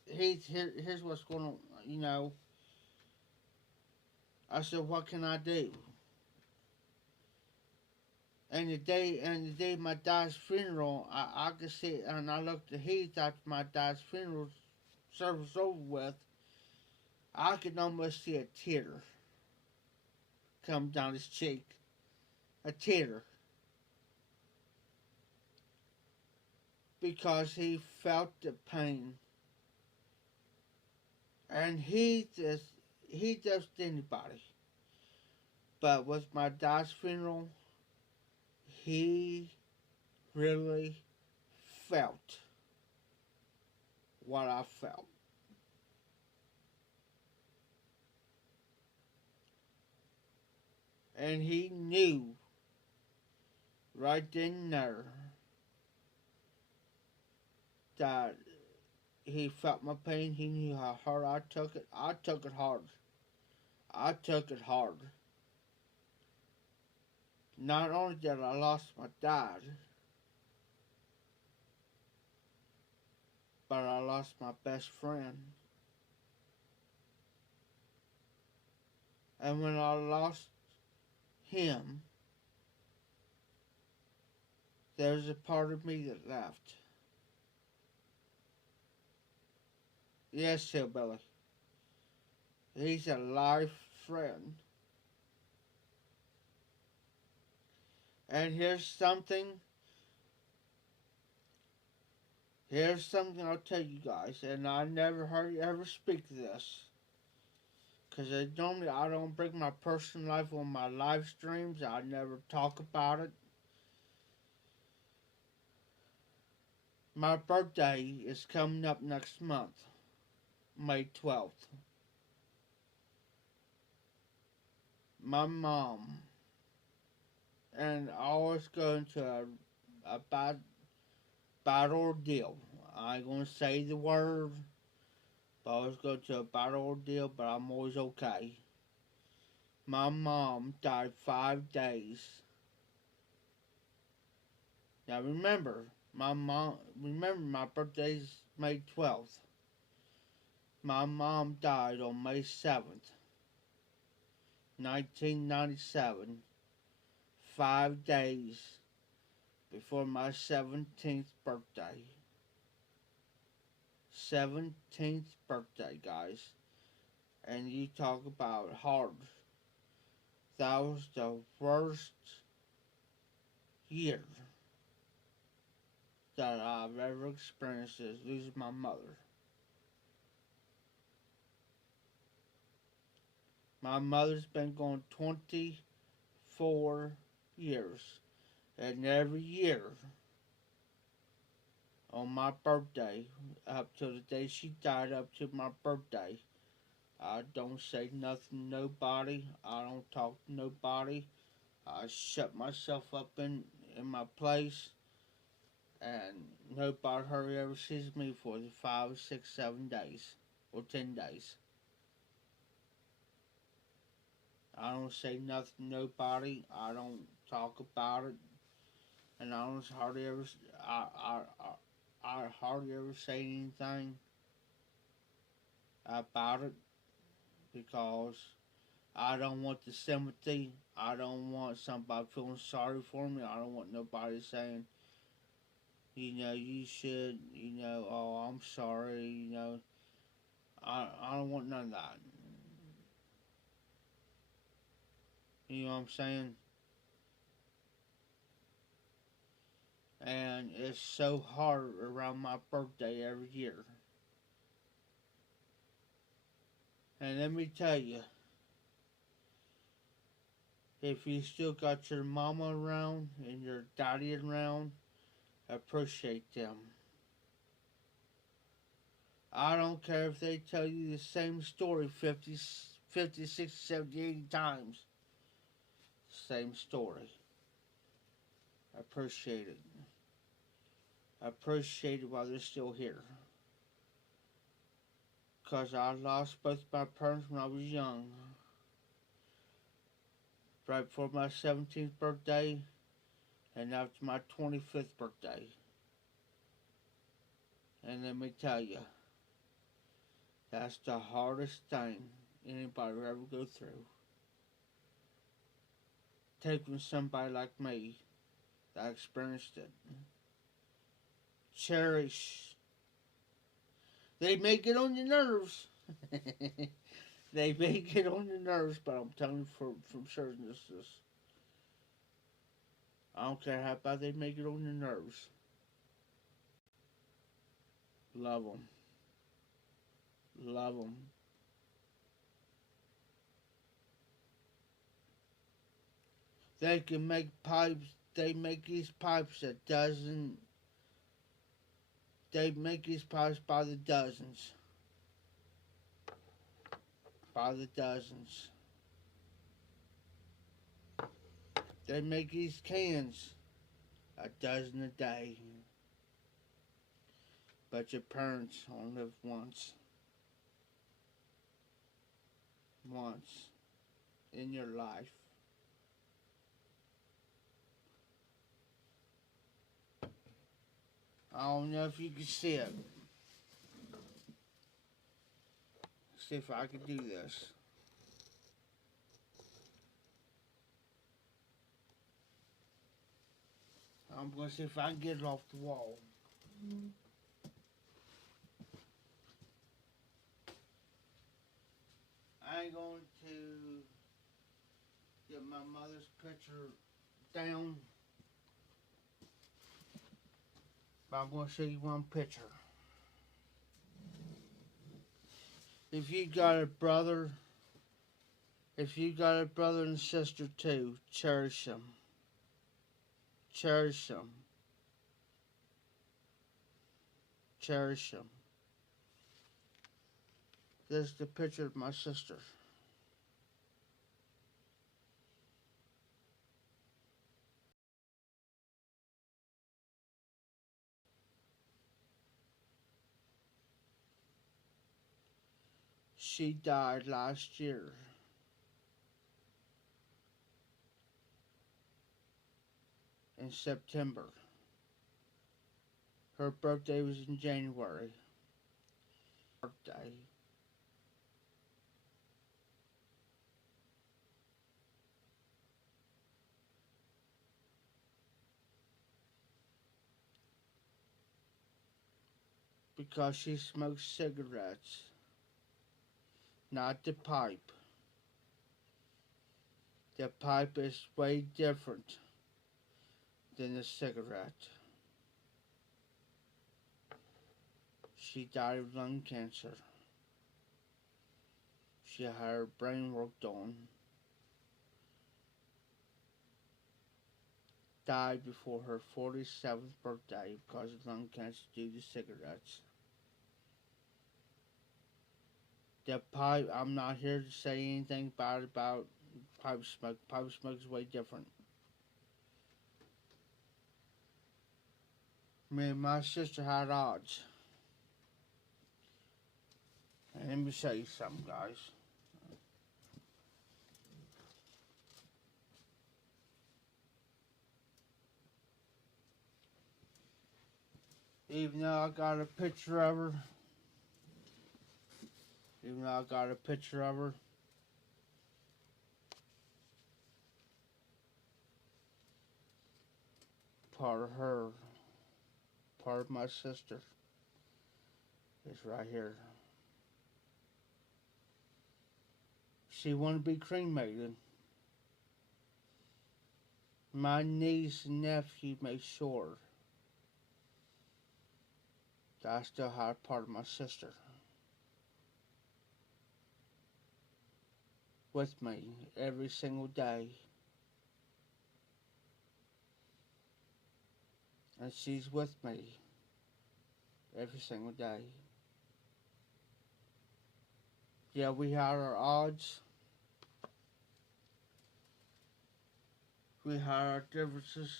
here's what's going on, I said, what can I do? And the day of my dad's funeral, I could see, and I looked at Heath after my dad's funeral service over with, I could almost see a tear come down his cheek. A tear. Because he felt the pain. And he does anybody. But with my dad's funeral, he really felt what I felt. And he knew right then and there that he felt my pain. He knew how hard I took it. I took it hard. I took it hard. Not only did I lost my dad, but I lost my best friend. And when I lost him, there's a part of me that left. Yes, Hillbilly. He's a life friend. And here's Here's something I'll tell you guys, and I never heard you ever speak this. Because normally I don't bring my personal life on my live streams. I never talk about it. My birthday is coming up next month, May 12th. My mom, and I always go into a bad ordeal. I ain't gonna say the word, but I always go to a bad ordeal, but I'm always okay. My mom died 5 days. Now remember, my birthday's May 12th. My mom died on May 7th, 1997, 5 days before my 17th birthday. 17th birthday, guys. And you talk about hard. That was the worst year that I've ever experienced is losing my mother. My mother's been gone 24 years. And every year, on my birthday, up to the day she died, up to my birthday, I don't say nothing to nobody. I don't talk to nobody. I shut myself up in my place. And nobody hardly ever sees me for the 5, 6, 7 days. Or 10 days. I don't say nothing to nobody. I don't talk about it. And I don't hardly ever... I hardly ever say anything about it because I don't want the sympathy. I don't want somebody feeling sorry for me. I don't want nobody saying, you should, oh, I'm sorry, I don't want none of that. You know what I'm saying? And it's so hard around my birthday every year. And let me tell you, if you still got your mama around and your daddy around, appreciate them. I don't care if they tell you the same story 50, 60, 70, 80 times. Same story. Appreciate it. Appreciate it while they're still here. Because I lost both my parents when I was young. Right before my 17th birthday and after my 25th birthday. And let me tell you, that's the hardest thing anybody will ever go through. Taking somebody like me that experienced it. Cherish. They may get on your nerves. They may get on your nerves, but I'm telling you from certain this. I don't care how bad they may get on your nerves. Love them. Love them. They can make pipes. They make these pipes that doesn't. They make these pipes by the dozens. By the dozens. They make these cans a dozen a day. But your parents only live once. Once in your life. I don't know if you can see it. See if I can do this. I'm going to see if I can get it off the wall. I ain't going to get my mother's picture down. But I'm going to show you one picture. If you got a brother, if you got a brother and sister too, cherish them. Cherish them. Cherish them. This is the picture of my sister. She died last year in September. Her birthday was in January. Birthday. Because she smokes cigarettes. Not the pipe. The pipe is way different than the cigarette. She died of lung cancer. She had her brain worked on. Died before her 47th birthday because of lung cancer due to cigarettes. The pipe, I'm not here to say anything bad about pipe smoke. Pipe smoke is way different. Me and my sister had odds. And let me show you something, guys. Even though I got a picture of her, part of her, part of my sister is right here. She wanted to be cremated. My niece and nephew made sure that I still had part of my sister with me every single day. And she's with me every single day. Yeah, we had our odds. We had our differences.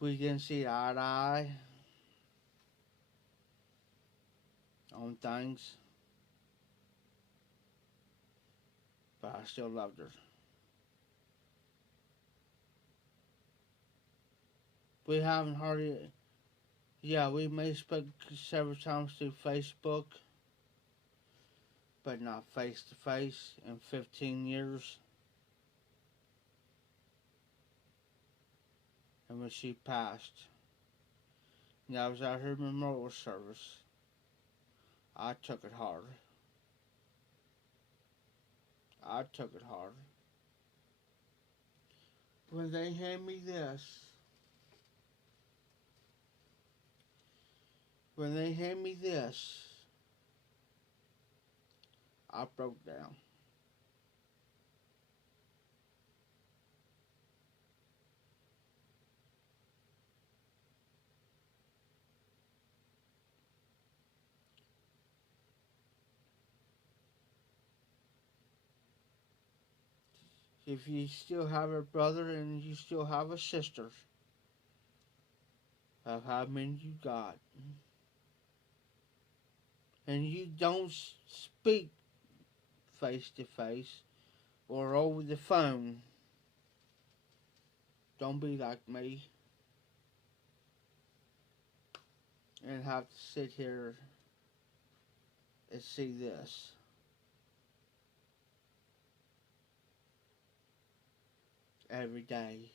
We didn't see eye to eye on things. But I still loved her. We haven't hardly. Yeah, we may spoke several times through Facebook, but not face to face in 15 years. And when she passed, and I was at her memorial service, I took it hard. I took it hard. When they hand me this, I broke down. If you still have a brother and you still have a sister, of how many you got, and you don't speak face to face or over the phone, don't be like me and have to sit here and see this every day.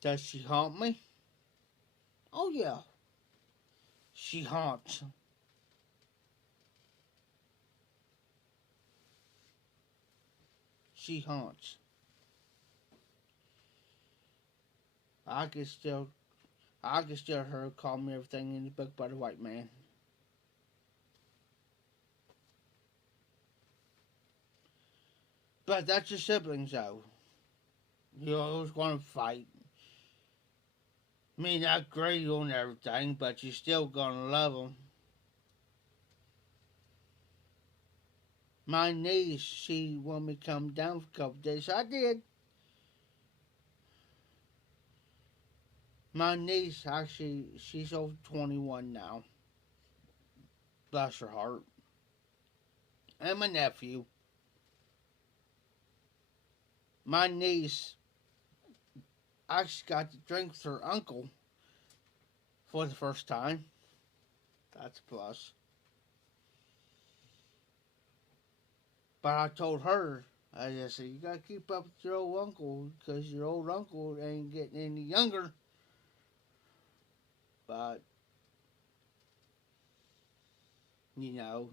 Does she haunt me? Oh yeah, she haunts. She haunts. I can still hear her call me everything in the book by the white man. But that's your siblings, though. You always want to fight. May not agree on everything, but you're still gonna love them. My niece, she wanted me to come down for a couple days. So I did. My niece, actually, she's over 21 now. Bless her heart. And my nephew. My niece actually got to drink with her uncle for the first time. That's a plus. But I told her, I just said, you gotta keep up with your old uncle because your old uncle ain't getting any younger. But, you know,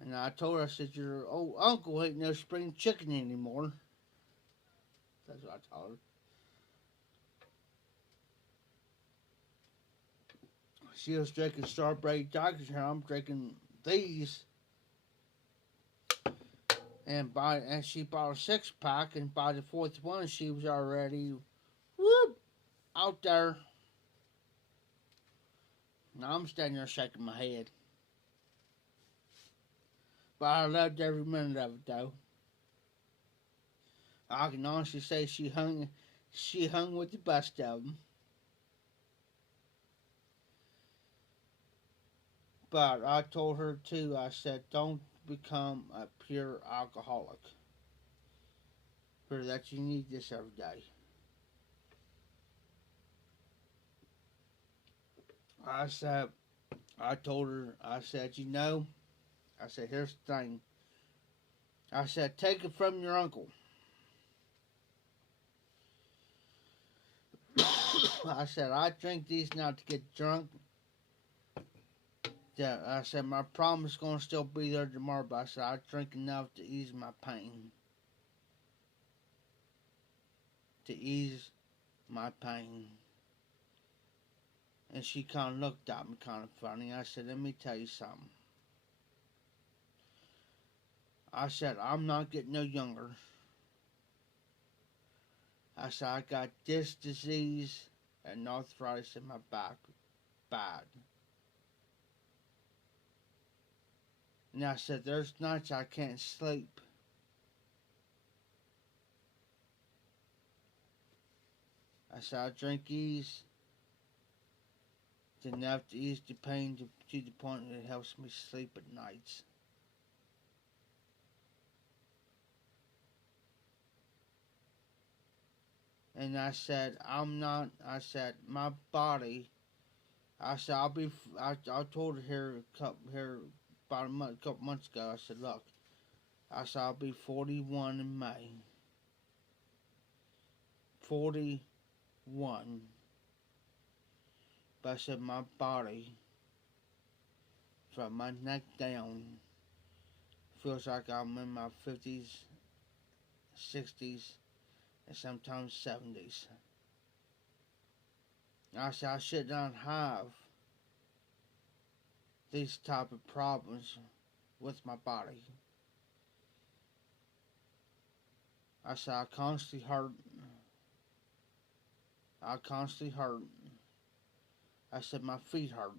and I told her, I said, your old uncle ain't no spring chicken anymore. That's what I told her. She was drinking strawberry Dr. here. I'm drinking these. And she bought a 6-pack, and by the fourth one, she was already whoop out there. Now I'm standing there shaking my head. But I loved every minute of it, though. I can honestly say she hung with the best of them. But I told her too. I said, don't become a pure alcoholic. For that, you need this every day. I told her, I said, I said, here's the thing. I said, take it from your uncle. I said, I drink these not to get drunk. Yeah, I said, my problem is going to still be there tomorrow, but I said, I drink enough to ease my pain. To ease my pain. And she kind of looked at me kind of funny. I said, let me tell you something. I said, I'm not getting no younger. I said, I got disc disease and arthritis in my back. Bad. And I said, there's nights I can't sleep. I said, I drink these enough to ease the pain to the point that it helps me sleep at nights. And I said, I said, my body, I said, I told her here about a couple months ago, I said, look, I said, I'll be 41 in May. 41. But I said, my body, from my neck down, feels like I'm in my 50s, 60s, and sometimes 70s. I said, I should not have these type of problems with my body. I said, I constantly hurt. I said, my feet hurt.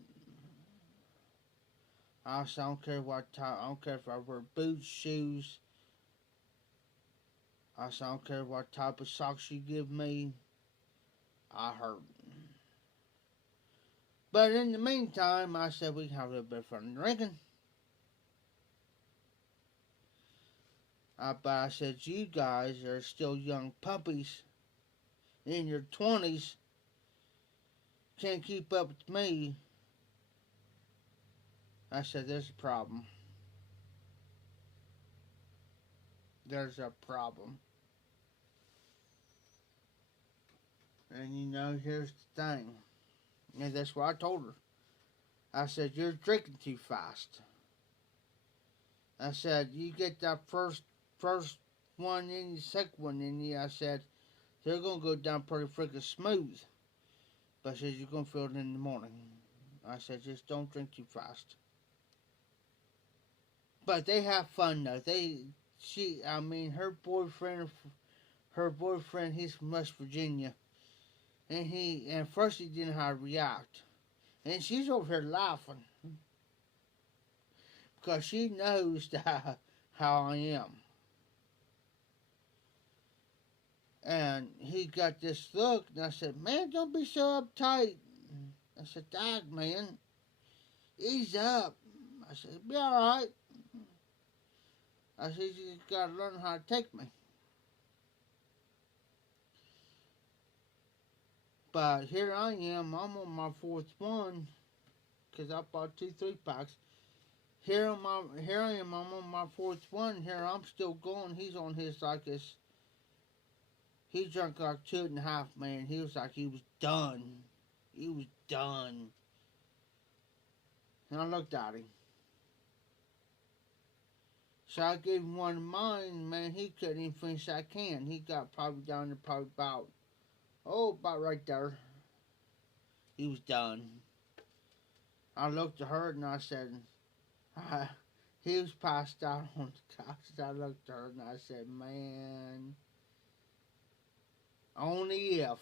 I said, I don't care what type, I don't care if I wear boots, shoes. I said, I don't care what type of socks you give me. I hurt. But in the meantime, I said, we can have a little bit of fun drinking. But I said, you guys are still young puppies in your 20s. Can't keep up with me. I said, there's a problem. There's a problem. And here's the thing. And that's what I told her. I said, you're drinking too fast. I said, you get that first one in you, second one in you. I said, They're gonna go down pretty freaking smooth. But I said, you're gonna feel it in the morning. I said, just don't drink too fast. But they have fun though. Her boyfriend, he's from West Virginia. And first he didn't know how to react. And she's over here laughing. Because she knows how I am. And he got this look, and I said, man, don't be so uptight. I said, Dog, man, ease up. I said, it'll be alright. I said, you just gotta learn how to take me. But here I am, I'm on my fourth one, because I bought 2 3-packs. Here I am, I'm on my fourth one. Here I'm still going. He's on his he drank like 2.5, man. He was like he was done. He was done. And I looked at him. So I gave him one of mine, man. He couldn't even finish that can. He got probably down to probably about right there. He was done. I looked at her and I said, he was passed out on the couch. I looked at her and I said, man, only if.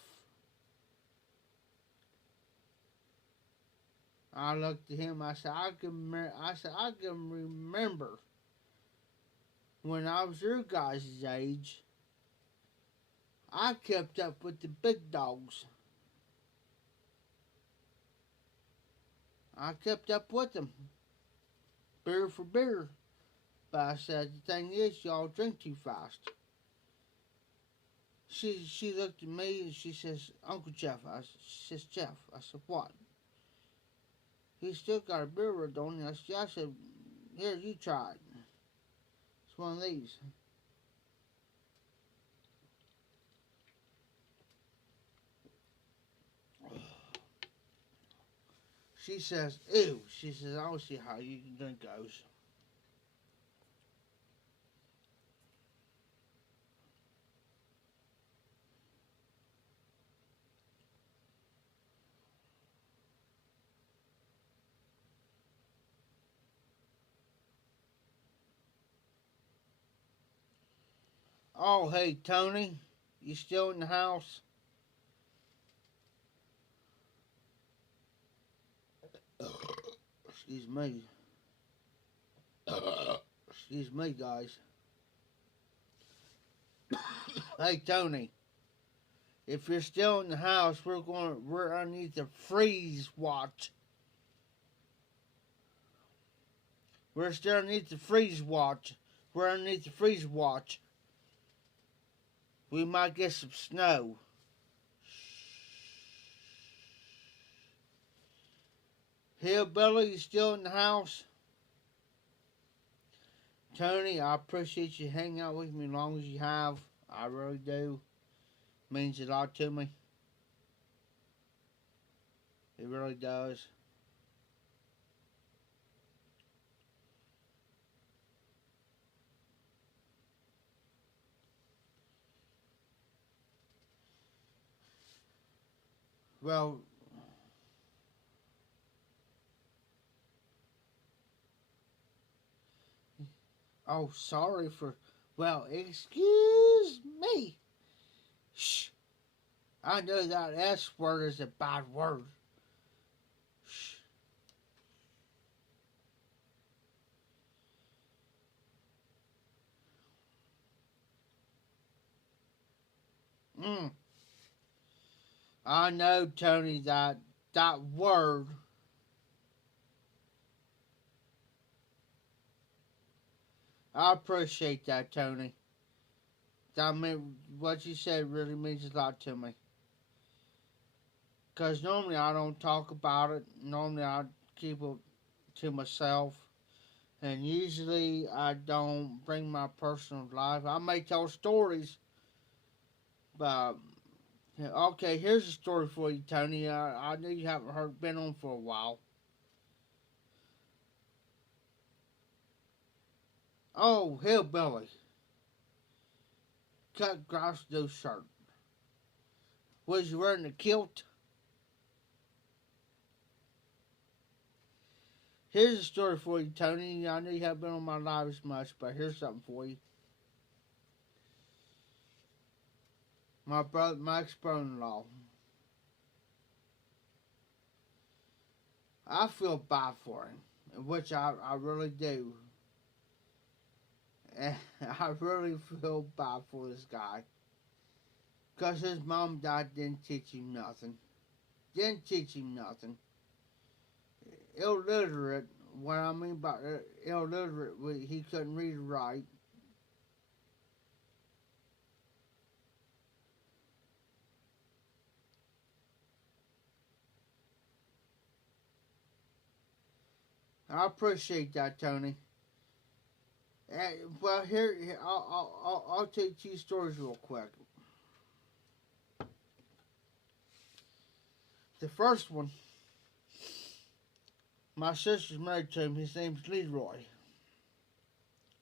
I looked at him. I said, I can remember when I was your guys' age. I kept up with the big dogs. I kept up with them, beer for beer. But I said, the thing is, y'all drink too fast. She looked at me and she says, Uncle Jeff. She says, Jeff. I said, what? He still got a beer with on him. I said, here, you try it. It's one of these. She says, ew. She says, I don't see how you can drink those. Oh, hey, Tony. You still in the house? Excuse me. Excuse me, guys. Hey, Tony. If you're still in the house, we're underneath the freeze watch. We're still underneath the freeze watch. We're underneath the freeze watch. We might get some snow. Hillbilly, you still in the house? Tony, I appreciate you hanging out with me as long as you have. I really do. It means a lot to me. It really does. Well, oh, sorry for. Well, excuse me. Shh. I know that S word is a bad word. Shh. I know, Tony, that word. I appreciate that, Tony. What you said really means a lot to me. Because normally I don't talk about it. Normally I keep it to myself. And usually I don't bring my personal life. I may tell stories, but okay, here's a story for you, Tony. I know you haven't been on for a while. Oh, hillbilly. Cut grass, no shirt. Was you wearing a kilt? Here's a story for you, Tony. I know you haven't been on my lives much, but here's something for you. My ex-brother-in-law. I feel bad for him, which I really do. And I really feel bad for this guy. Because his mom and dad didn't teach him nothing. Didn't teach him nothing. Illiterate, what I mean by illiterate, he couldn't read or write. I appreciate that, Tony. Well, here I'll tell you two stories real quick. The first one, my sister's married to him. His name's Leroy.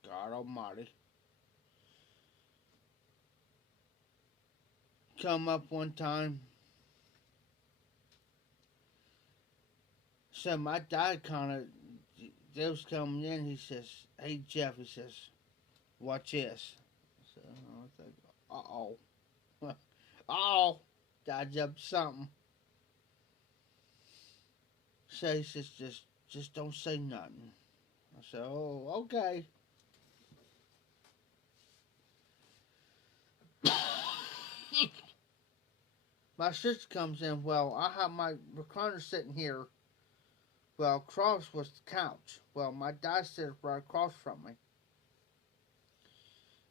God Almighty. Come up one time. So my dad kind of, they was coming in. He says, "Hey Jeff," he says, "watch this." So I think, uh-oh. Uh-oh. Dad's up to something. So he says, just don't say nothing. I said, "Oh, okay." My sister comes in. Well, I have my recliner sitting here. Well, across was the couch. Well, my dad sits right across from me.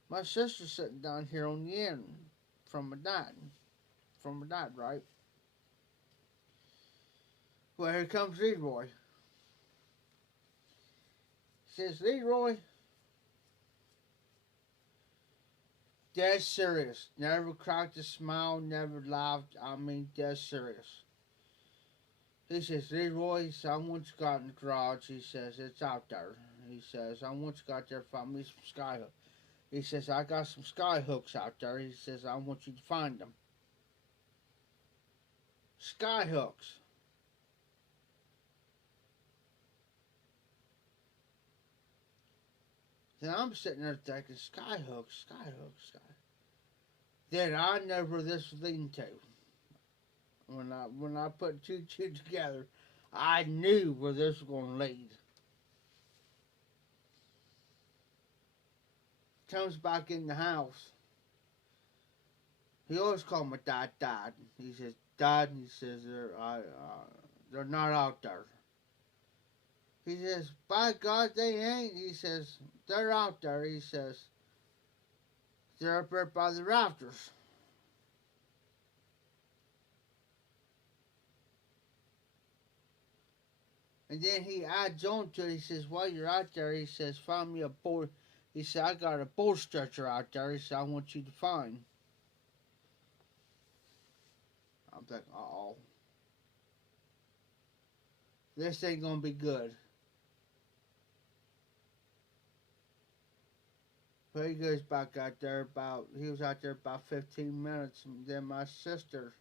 My sister's sitting down here on the end from my dad. From my dad, right? Well, here comes Leroy. He says, "Leroy, dead serious. Never cracked a smile, never laughed. I mean, dead serious." He says, "Leroy, I want you to go out in the garage." He says, "It's out there." He says, "I want you to go out there and find me some skyhooks." He says, "I got some skyhooks out there." He says, "I want you to find them." Skyhooks. Then I'm sitting there thinking, skyhooks, skyhooks, sky. Then I know where this was leading to. When I put two together, I knew where this was going to lead. Comes back in the house. He always called my dad. He says, "Dad," he says, they're not out there." He says, "By God, they ain't." He says, "They're out there." He says, "They're up there by the rafters." And then he adds on to it. He says, "While you're out there," he says, "find me a board." He said, "I got a board stretcher out there." He said, "I want you to find." I'm thinking, uh-oh. This ain't going to be good. But he goes back out there he was out there about 15 minutes. And then my sister,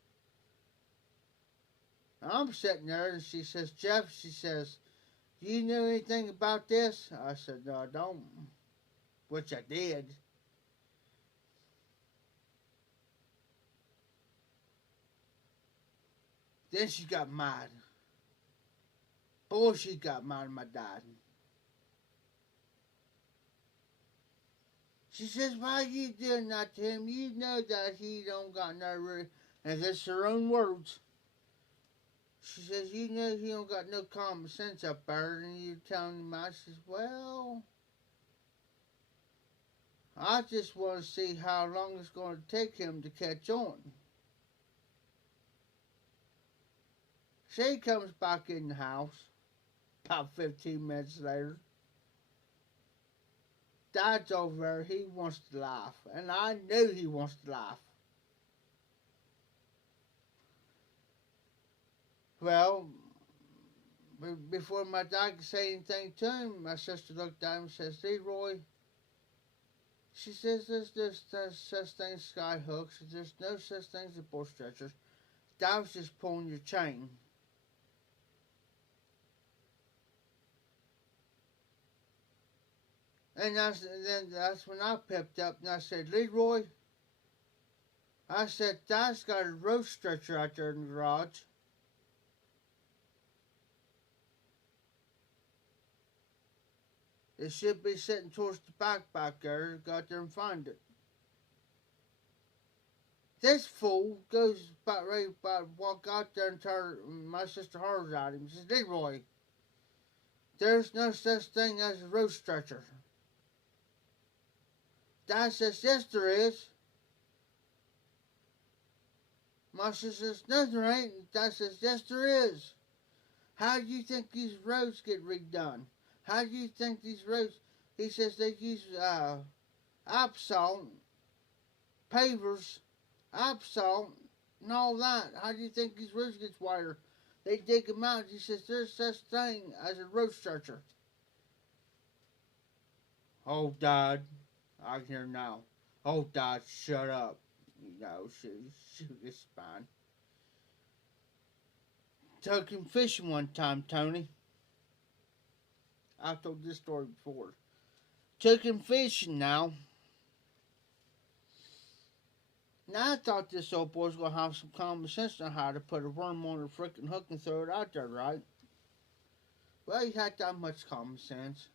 I'm sitting there and she says, "Jeff," she says, "do you know anything about this?" I said, "No, I don't." Which I did. Then she got mad. Boy, she got mad at my dad. She says, "Why you doing that to him? You know that he don't got no real," and that's her own words. She says, "You know he don't got no common sense up there," and you telling him. I says, "Well, I just want to see how long it's going to take him to catch on." She comes back in the house about 15 minutes later. Dad's over there. He wants to laugh, and I knew he wants to laugh. Well, before my dad could say anything to him, my sister looked at him and says, "Leroy," she says, "there's such thing as sky hooks. There's no such thing as bull stretchers. That was just pulling your chain. And that's when I picked up and I said, Leroy, I said, Dad's got a road stretcher out there in the garage. It should be sitting towards the back there. Go out there and find it. This fool goes about ready to walk out there and turn my sister Harvard at him. She says, Leroy, there's no such thing as a road stretcher. Dad says, yes there is. My sister says, no there ain't. Dad says, yes there is. How do you think these roads get redone? How do you think these roads... He says they use asphalt, pavers, asphalt, and all that. How do you think these roads get wider? They dig them out. He says there's such thing as a road stretcher. Oh, Dad, I can hear now. Oh, Dad, shut up. No, shoot, it's fine. Took him fishing one time, Tony. I've told this story before. Took him fishing now. Now I thought this old boy's gonna have some common sense on how to put a worm on a freaking hook and throw it out there, right? Well, he had that much common sense.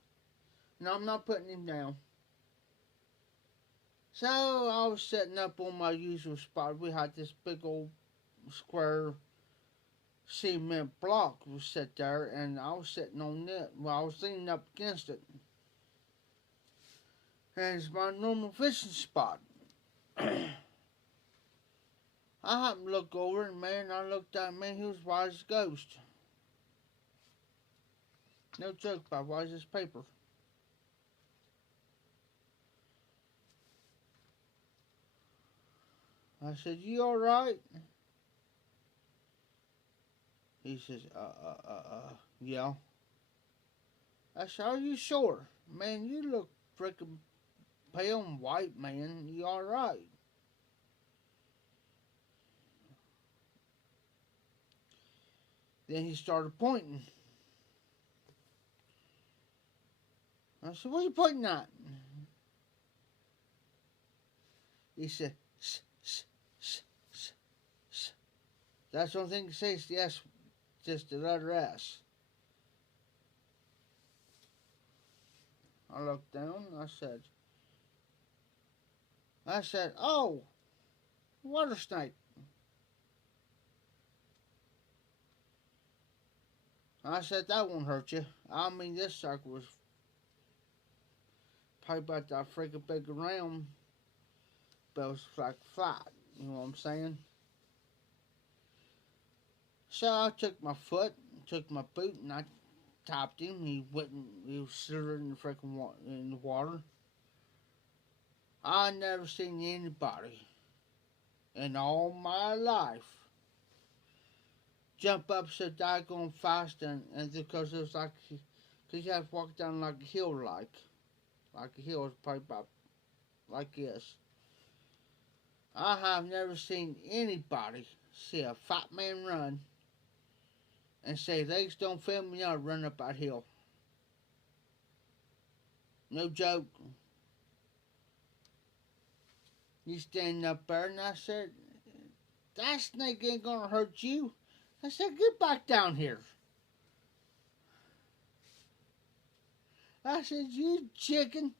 No, I'm not putting him down. So I was setting up on my usual spot. We had this big old square cement block was set there, and I was sitting on it. Well, I was leaning up against it. And it's my normal fishing spot. I happened to look over, and man, I looked at him, man, he was white as a ghost. No joke about white as paper. I said, you alright? He says, yeah. I said, are you sure? Man, you look freaking pale and white, man. You alright? Then he started pointing. I said, what are you pointing at? He said, S, S, S, S, S. That's the only thing he says, yes, just the letter S. I looked down, I said, oh, water snake. I said, that won't hurt you. I mean, this sucker was probably about that freaking big around, but it was like flat. You know what I'm saying? So I took my foot, took my boot, and I tapped him. He was slithering in the freaking in the water. I never seen anybody in all my life jump up so daggone fast, and because it was like, because you have to walk down like a hill, like a hill is probably about like this. I have never seen anybody see a fat man run and say legs don't fit me now, run up that hill. No joke. You standing up there, and I said, that snake ain't gonna hurt you. I said, get back down here. I said, you chicken.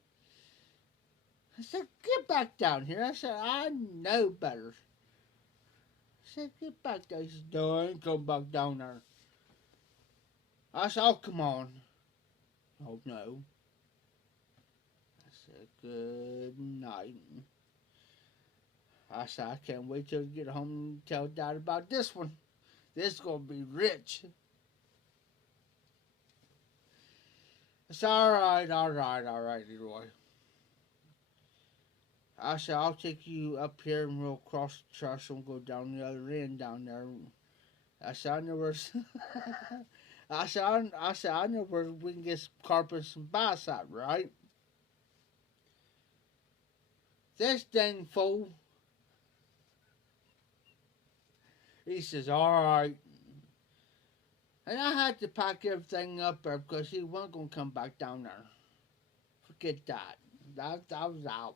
I said, get back down here. I said, I know better. I said, get back there. He said, no, I ain't going back down there. I said, oh, come on. Oh, no. I said, good night. I said, I can't wait till you get home and tell Dad about this one. This is going to be rich. I said, all right, Leroy. I said, I'll take you up here and we'll cross the truss and go down the other end down there. I said, I know where... I said, I know where we can get some carpet and some bass at, right? This dang fool He says, all right. And I had to pack everything up there because he wasn't going to come back down there. Forget that. That was out.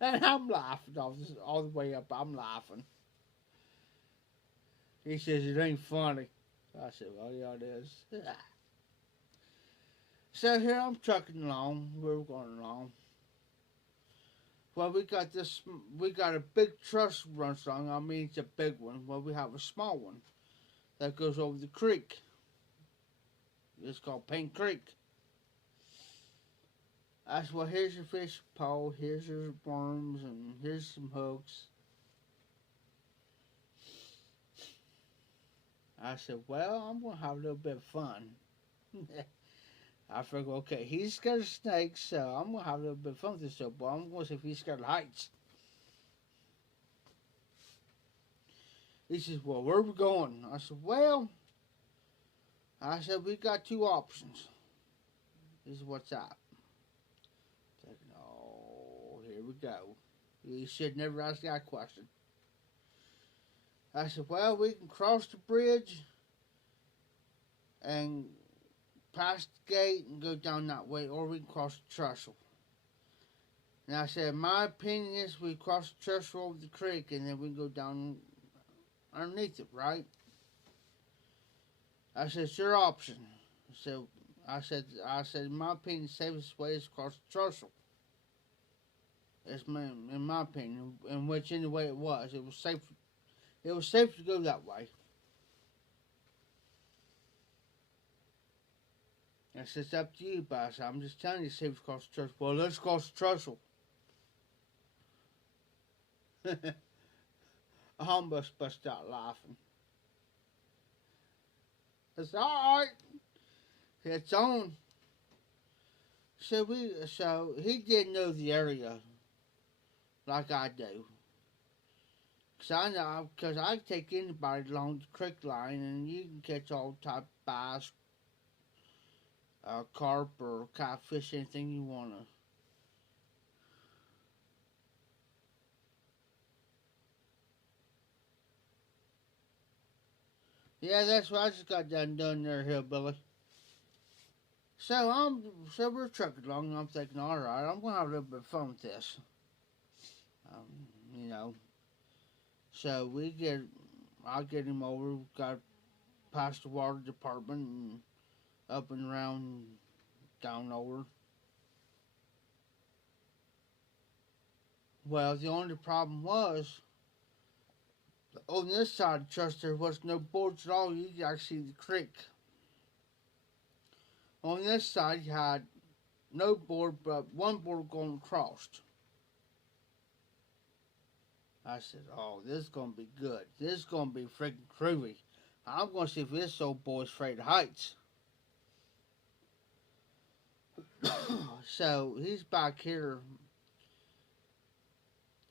And I'm laughing all the way up. I'm laughing. He says, it ain't funny. I said, well, yeah, it is. So here I'm trucking along. We're going along. Well, we got a big truss run along. I mean, it's a big one. Well, we have a small one that goes over the creek. It's called Paint Creek. I said, well, here's your fish pole, here's your worms, and here's some hooks. I said, well, I'm going to have a little bit of fun. I figured, okay, he's scared of snakes, so I'm going to have a little bit of fun with this little boy. I'm going to see if he's scared of heights. He says, well, where are we going? I said, well, we got two options. This is what's up. I said, no, here we go. You should never ask that question. I said, well, we can cross the bridge and past the gate and go down that way, or we can cross the trestle. And I said, my opinion is we cross the trestle over the creek and then we can go down underneath it, right? I said, it's your option. I said, in my opinion, the safest way is across the trestle. In my opinion, in which anyway it was safe. It was safe to go that way. I said, it's up to you, boss. I'm just telling you, safe to cross the trestle. Well, let's cross the trestle. I almost bust out laughing. I said, all right, it's on. So he didn't know the area like I do. Because I can take anybody along the creek line and you can catch all type of bass, carp or catfish, anything you want to. Yeah, that's what I just got done doing there, hillbilly. So we're trucking along and I'm thinking, all right, I'm going to have a little bit of fun with this. You know. So I'll get him over, got past the water department and up and around, down over. Well, the only problem was, on this side of the trust there was no boards at all. You could actually see the creek. On this side you had no board but one board going across. I said, oh, this is going to be good. This is going to be freaking groovy. I'm going to see if this old boy's afraid of heights. So he's back here.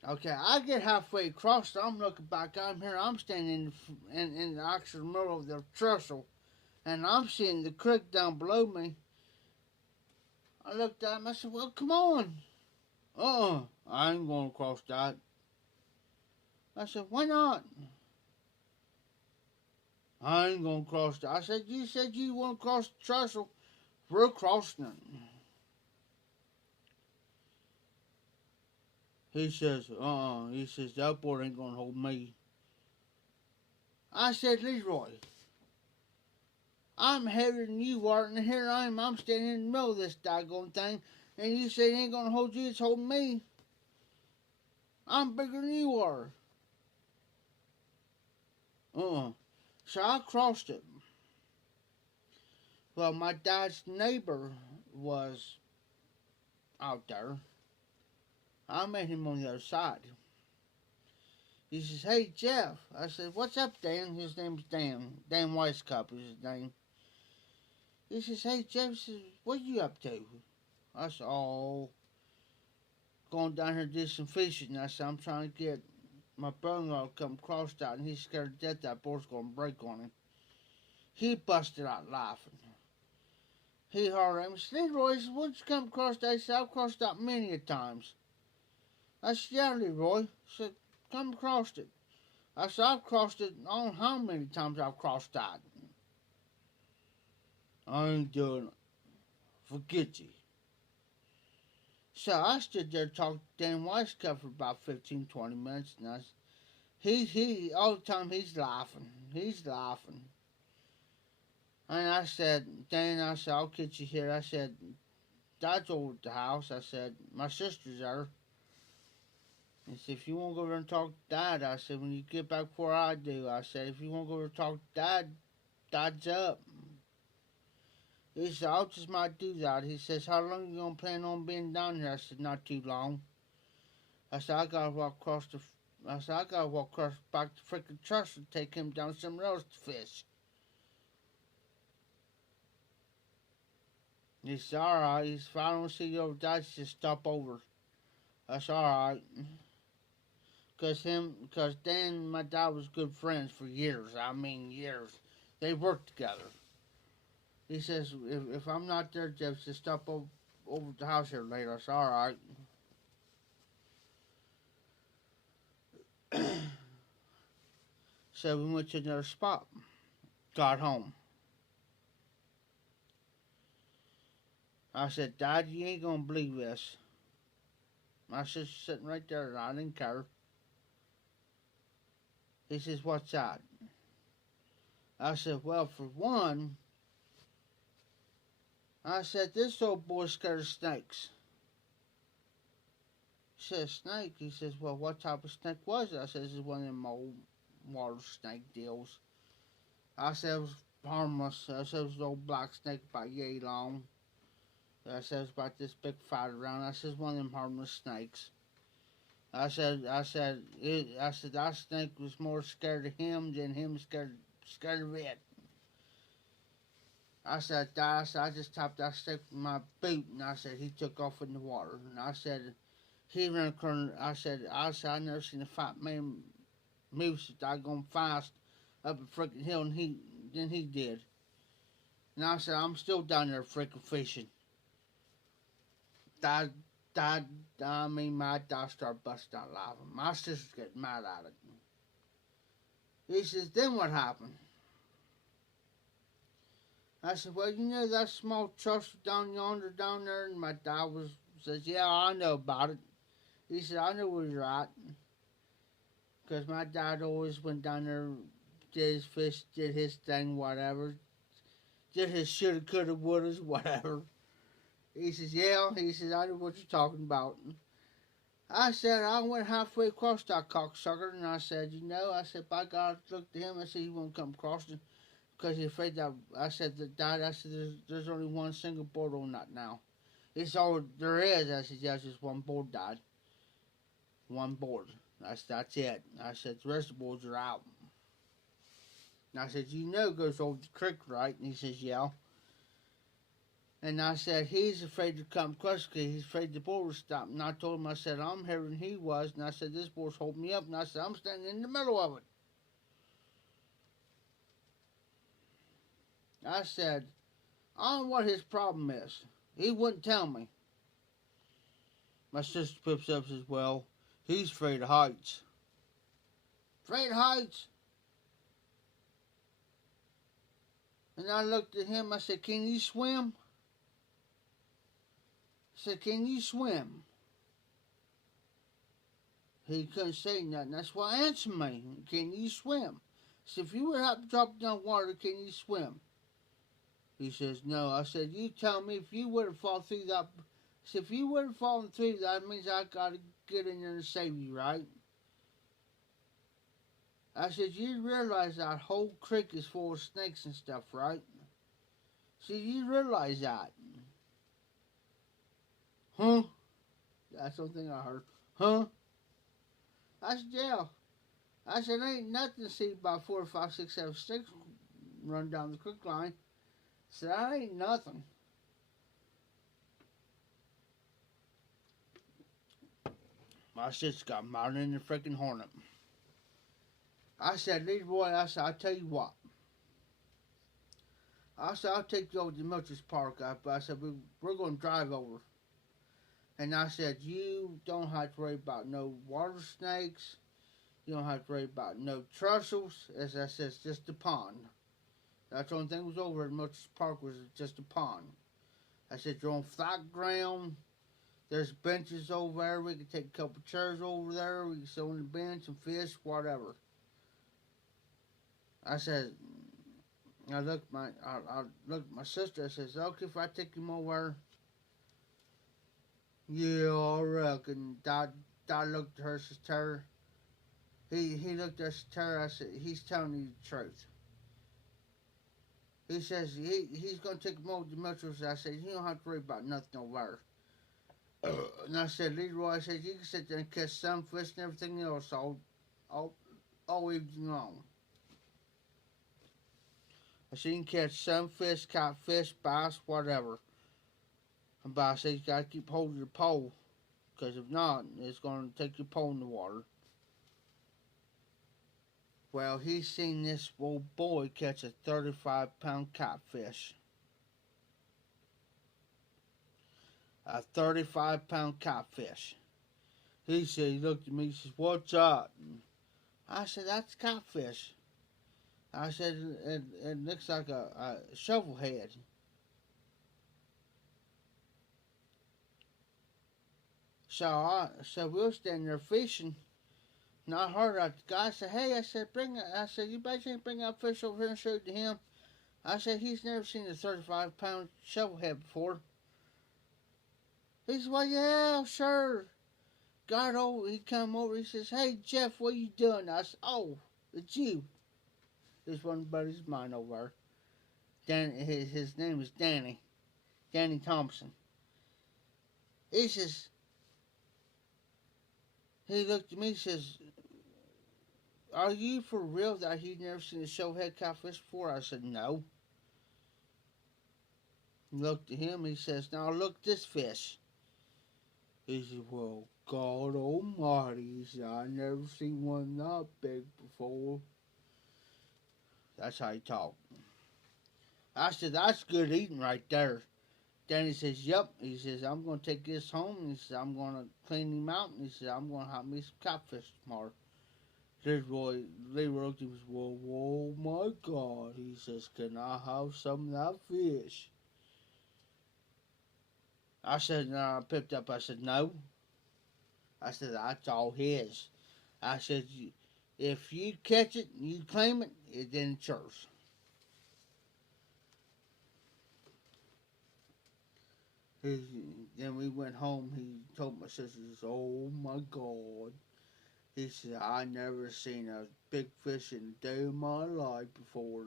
Okay, I get halfway across. I'm looking back. I'm here. I'm standing in the actual middle of the trestle, and I'm seeing the creek down below me. I looked at him. I said, well, come on. I ain't going to cross that. I said, why not? I ain't going to cross that. I said you want to cross the trestle. We're crossing it. He says, He says, that board ain't going to hold me. I said, Leroy, I'm heavier than you are, and here I am. I'm standing in the middle of this daggone thing, and you say it ain't going to hold you. It's holding me. I'm bigger than you are. So I crossed it. Well, my dad's neighbor was out there. I met him on the other side. He says, hey, Jeff. I said, what's up, Dan? His name's Dan. Dan Weisskopf is his name. He says, hey, Jeff. He says, what are you up to? I said, going down here to do some fishing. I said, I'm trying to get my brother-in-law to come across that, and he's scared to death that board's going to break on him. He busted out laughing. He hollered at me. He said, Leroy, what'd you come across that? He said, I've crossed that many a times. I said, yeah, Leroy. I said, come across it. I said, I've crossed it. I don't know how many times I've crossed that. I ain't doing it. Forget you. So I stood there talking to Dan Weisskopf for about 15, 20 minutes. And all the time he's laughing. He's laughing. And I said, Dan, I said, I'll get you here. I said, Dad's over at the house. I said, my sister's there. He said, if you want to go over and talk to Dad, I said, when you get back before I do, I said, if you want to go over and talk to Dad, Dad's up. He said, I just might do that. He says, how long you going to plan on being down here? I said, not too long. I said, I got to walk across back to freaking trust and take him down somewhere else to fish. He said, all right. He said, if I don't see you over there, just stop over. I said, all right. Because Dan and my dad was good friends for years. I mean, years. They worked together. He says, if I'm not there, Jeff, just stop over at the house here later. I said, all right. So we went to another spot. Got home. I said, Dad, you ain't going to believe this. My sister's sitting right there, and I didn't care. He says, what's that? I said, well, for one, I said, this old boy's scared of snakes. He says, snake? He says, well, what type of snake was it? I said, this is one of them old water snake deals. I said, it was harmless. I said, it was an old black snake about yay long. I said, it was about this big fat around. I said, it's one of them harmless snakes. I said, that snake was more scared of him than him scared of it. I said, Dad, I just tapped that snake with my boot, and I said, he took off in the water. And I said, he ran across, I never seen a fat man move so doggone fast up a freaking hill than he did. And I said, I'm still down there freaking fishing. My dad started busting out laughing. My sister's getting mad at it. He says, then what happened? I said, well, you know that small trust down yonder, down there? And my dad says, yeah, I know about it. He said, I know where you're at. Because my dad always went down there, did his fish, did his thing, whatever. Did his shoulda, coulda, wouldas, whatever. He says, yeah. He says, I know what you're talking about. I said, I went halfway across that cocksucker, and I said, I said, by God, I looked at him, I said, he won't come across it. Because he's afraid that, I said, there's only one single board on that now. It's all there is. I said, yeah, just one board died. One board. That's it. I said, the rest of the boards are out. And I said, it goes over the creek, right? And he says, yeah. And I said, he's afraid to come across because he's afraid the board will stop. And I told him, I said, I'm heavier than he was. And I said, this board's holding me up. And I said, I'm standing in the middle of it. I said, I don't know what his problem is. He wouldn't tell me. My sister pips up and says, well, he's afraid of heights. Afraid of heights? And I looked at him, I said, can you swim? I said, can you swim? He couldn't say nothing. That's why I answered me. Can you swim? I said, if you were to have to drop down water, can you swim? He says, no. I said, you tell me if you would have fallen through that. I said, if you would have fallen through that means I got to get in there and save you, right? I said, you realize that whole creek is full of snakes and stuff, right? I said, you realize that? Huh? That's the only thing I heard. Huh? I said, yeah. I said, ain't nothing to see about 4, 5, 6, 7 snakes run down the creek line. I said, that ain't nothing. My sister got mounted in the freaking hornet. I said, Leroy, I said, I'll tell you what. I said, I'll take you over to Milton's Park. I said, we're going to drive over. And I said, you don't have to worry about no water snakes. You don't have to worry about no trussels. As I said, it's just a pond. That's the only thing was over at Much's Park was just a pond. I said, you're on flat ground. There's benches over there. We can take a couple chairs over there. We can sit on the bench and fish, whatever. I said, I looked at my sister. I says, okay, if I take him over, yeah, I reckon. Dad looked at her, says, Terry. He looked at us, Terry. I said, he's telling you the truth. He says he's gonna take him over to Mitchell's. I said, you don't have to worry about nothing over there. And I said, Leroy, I said, you can sit there and catch sunfish and everything else all, all evening long. I said, you can catch sunfish, catfish, bass, whatever. But I said, you gotta keep holding your pole, because if not, it's gonna take your pole in the water. Well, he seen this old boy catch a 35-pound catfish. A 35-pound catfish. He said, he looked at me, he says, what's that? I said, that's catfish. I said, it looks like a shovel head. So we were standing there fishing, and I heard the guy say, hey, I said, you bet you ain't bring that fish over here and show it to him. I said, he's never seen a 35-pound shovel head before. He said, well, yeah, sure. Got over, he come over, he says, hey, Jeff, what you doing? I said, oh, it's you. This one buddy's of mine over there. His name is Danny Thompson. He says, he looked at me, he says, are you for real that he'd never seen a shovelhead catfish before? I said, no. He looked at him, he says, now look at this fish. He said, well, God almighty, he said, I never seen one that big before. That's how he talked. I said, that's good eating right there. Then he says, yep. He says, I'm going to take this home. And he says, I'm going to clean him out. And he says, I'm going to have me some catfish tomorrow. Leroy looked at him and said, whoa, my God. He says, can I have some of that fish? I said, no, I picked up. I said, no. I said, that's all his. I said, if you catch it and you claim it, then it's yours. Then we went home. He told my sisters, oh my God. He said, I never seen a big fish in a day of my life before.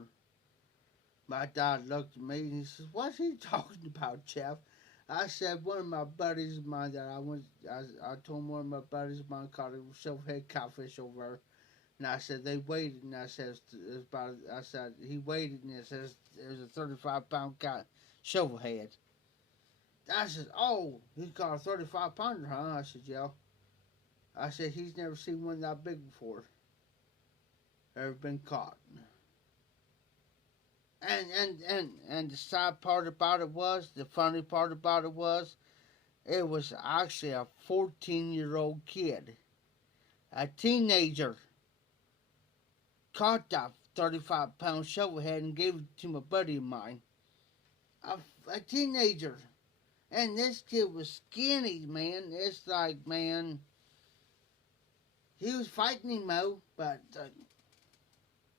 My dad looked at me and he says, what's he talking about, Jeff? I said, one of my buddies of mine that I told one of my buddies of mine caught a shovelhead catfish over there. And I said, they waited, and I said, he waited, and it says, it was a 35-pound shovelhead. I said, oh, he caught a 35-pounder, huh? I said, yeah. I said, he's never seen one that big before. Ever been caught. And the sad part about it was, the funny part about it was actually a 14-year-old kid, a teenager, caught that 35-pound shovelhead and gave it to my buddy of mine. A teenager. And this kid was skinny, man. It's like, man, he was fighting him, Mo, but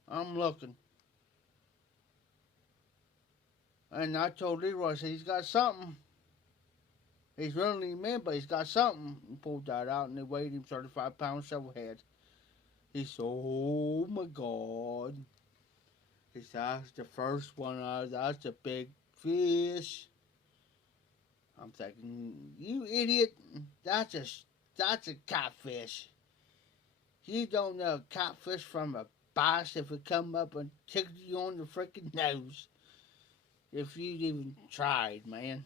I'm looking. And I told Leroy, I said, he's got something. He's really man, but he's got something. He pulled that out, and they weighed him 35-pound shovelhead. He said, oh, my God. He said, that's the first one. That's a big fish. I'm thinking, you idiot, that's a catfish. You don't know a catfish from a bass if it come up and tickle you on the freaking nose. If you'd even tried, man.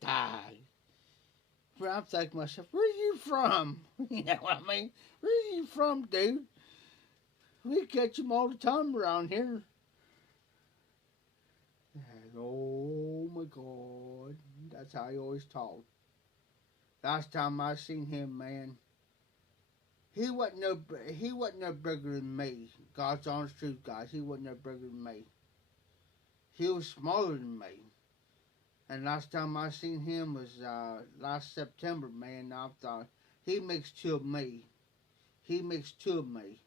Die. But I'm thinking to myself, where are you from? You know what I mean? Where are you from, dude? We catch them all the time around here. And, oh my God. That's how he always talked. Last time I seen him, man, he wasn't no bigger than me. God's honest truth, guys. He wasn't no bigger than me. He was smaller than me. And last time I seen him was last September, man. I thought he makes two of me. He makes two of me.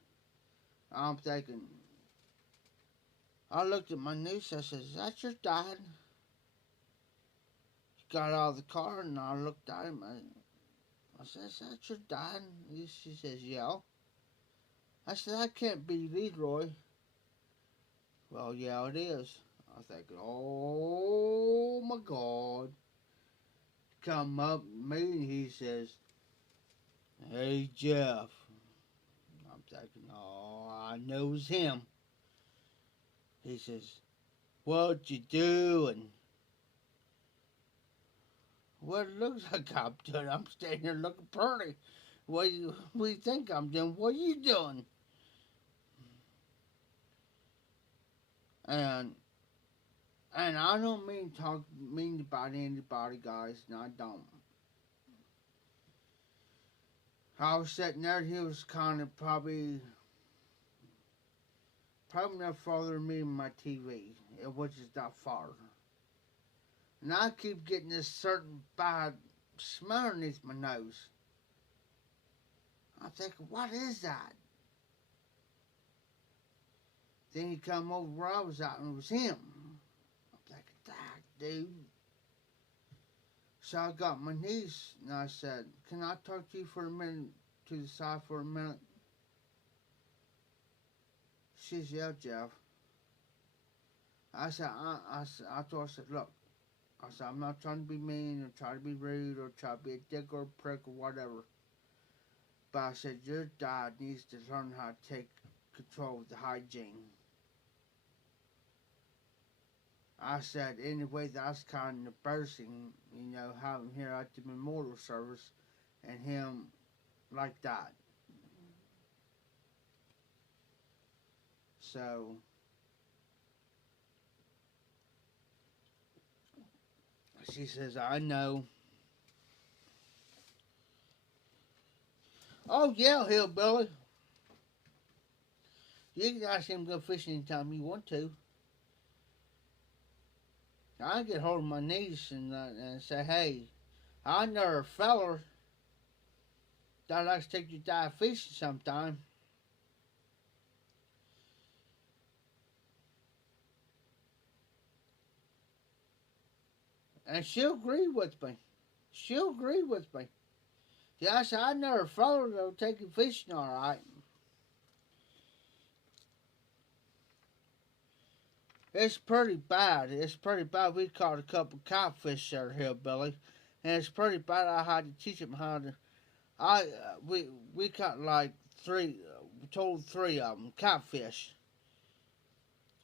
I'm thinking. I looked at my niece. I said, "Is that your dad?" He got out of the car, and I looked at him. I said, "Is that your dad?" She says, "Yeah." I said, "I can't be Leroy." Well, yeah, it is. I think, oh my God. Come up to me and he says, "Hey, Jeff." I'm thinking, oh, I knows him. He says, "What you doing?" What it looks like I'm doing. I'm standing here looking pretty. What do you think I'm doing? What are you doing? And I don't mean about anybody, guys. No, I don't. I was sitting there. He was kind of probably no farther than me than my TV, which is not far. And I keep getting this certain bad smell underneath my nose. I'm thinking, what is that? Then he come over where I was at and it was him. I'm thinking, that dude. So I got my niece and I said, "Can I talk to you for a minute, to the side for a minute?" She says, "Yeah, Jeff." I said, I told her, I said, "Look," I said, "I'm not trying to be mean or try to be rude or try to be a dick or a prick or whatever. But I said, your dad needs to learn how to take control of the hygiene." I said, anyway, that's kind of embarrassing, having him here at the memorial service and him like that. So, she says, "I know." "Oh, yeah, hillbilly. You can ask him to go fishing anytime you want to." I get hold of my niece and say, "Hey, I know a feller that likes to take your dad fishing sometime." And she'll agree with me. She'll agree with me. Yeah, I said, "I know a feller that'll take you fishing all right." It's pretty bad. It's pretty bad. We caught a couple catfish there, hillbilly, and it's pretty bad. I had to teach him how to. We caught like three, total three of them catfish.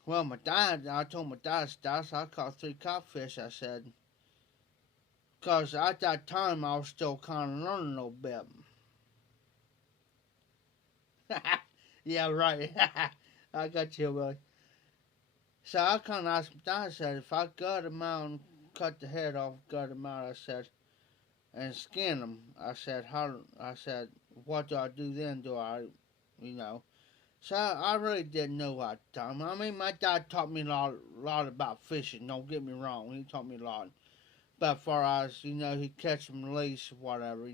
Well, I told my dad, I caught three catfish. I said, because at that time I was still kind of learning a little bit. Yeah, right. I got you, Willie. So I kind of asked my dad. I said, if I gut him out and cut the head off, gut him out, I said, and skin him, I said, what do I do then? Do I, you know? So I really didn't know at the time. I mean, my dad taught me a lot about fishing. Don't get me wrong. He taught me a lot. But as far as, he'd catch them, release, whatever.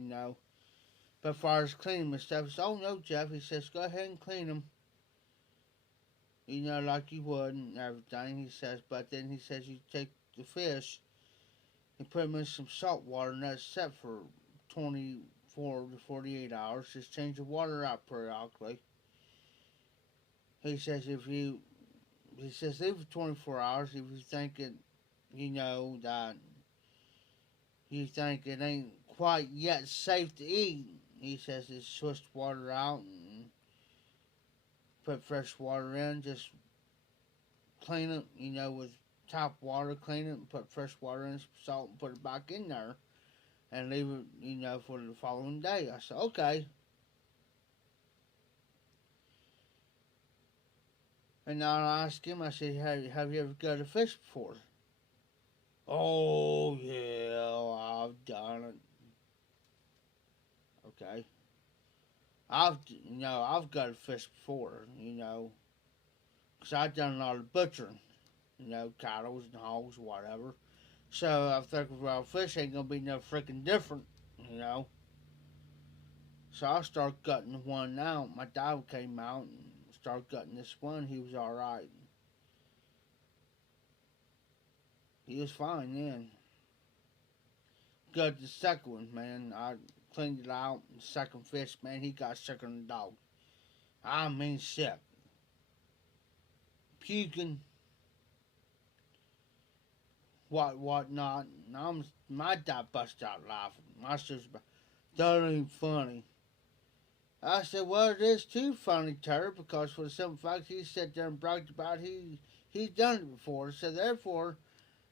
But as far as cleaning and stuff, he said, "Oh, no, Jeff." He says, "Go ahead and clean them, like you would and everything." He says, "But then," he says, "you take the fish and put them in some salt water and that's set for 24 to 48 hours. Just change the water out periodically." He says, leave for 24 hours if you think it, that you think it ain't quite yet safe to eat." He says, "Just switch the water out and put fresh water in. Just clean it, with tap water, clean it and put fresh water in, some salt and put it back in there and leave it, for the following day." I said, "Okay." And now I asked him, I said, have you ever got a fish before?" "Oh, yeah, I've done it." "Okay." I've got to fish before, 'cause I've done a lot of butchering, cattle and hogs, whatever. So I figured, well, fish ain't gonna be no freaking different, you know. So I started gutting one out. My dad came out and started gutting this one. He was all right. He was fine then. Gutted the second one, man. I cleaned it out. The second fish, man, he got sicker than a dog. I mean, sick. Puking, what not. And my dad busted out laughing. My sister, that ain't funny. I said, well, it is too funny, Terry, because for the simple fact he sat there and bragged about he's done it before. So therefore,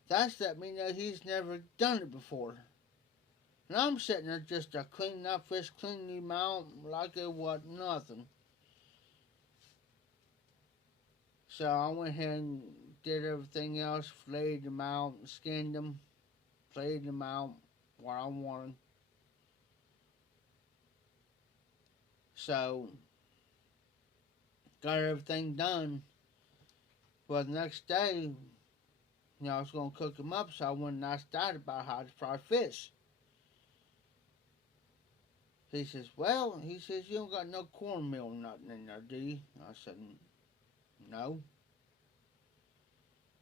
that's let me know he's never done it before. And I'm sitting there just cleaning that fish, cleaning him out like it wasn't nothing. So I went ahead and did everything else, filleted them out, skinned them, filleted them out what I wanted. So, got everything done. Well, the next day, I was going to cook them up, so I went and asked Dad about how to fry fish. He says, well, you don't got no cornmeal or nothing in there, do you? I said, no.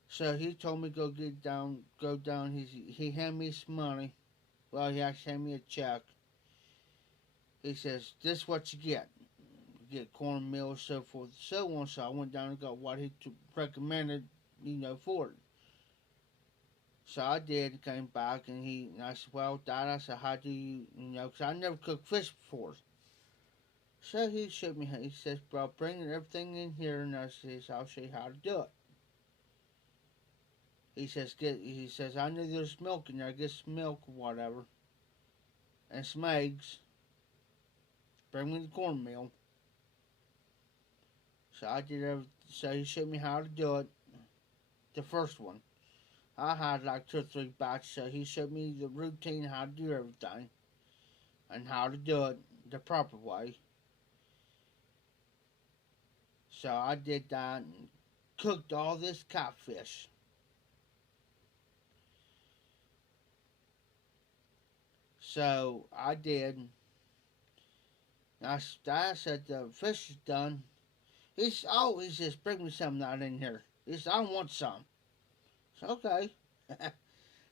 So he told me go down. He handed me some money. Well, he actually handed me a check. He says, this is what you get. You get cornmeal, so forth and so on. So I went down and got what he recommended, for it. So I did and came back and I said, well, Dad, I said, how do you, because I never cooked fish before. So he showed me, he says, bro, bring everything in here and I says, I'll show you how to do it. He says, I knew there's milk in there, get some milk or whatever. And some eggs. Bring me the cornmeal. So I did everything, so he showed me how to do it. The first one. I had like 2 or 3 batches, so he showed me the routine, how to do everything. And how to do it the proper way. So I did that and cooked all this catfish. So I did. I said the fish is done. He says, bring me some out in here. He said, I want some. So okay.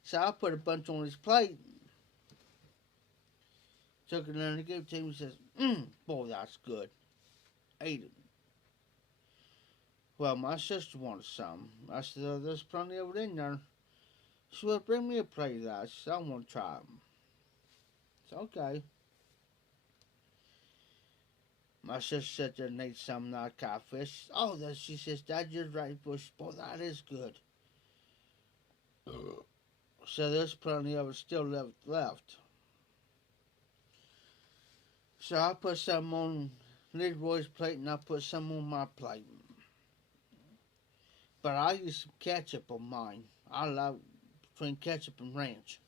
So I put a bunch on his plate. Took it in and gave it to him. He says, boy, that's good. Ate it. Well, my sister wanted some. I said, oh, there's plenty of it in there. She said, well, bring me a plate of that. I said, I want to try them. It's okay. My sister sat there and ate some of that catfish. Oh, she says, Dad, you're right, Bush. Boy, that is good. So there's plenty of it still left. So I put some on Leroy's plate and I put some on my plate. But I used some ketchup on mine. I love between ketchup and ranch.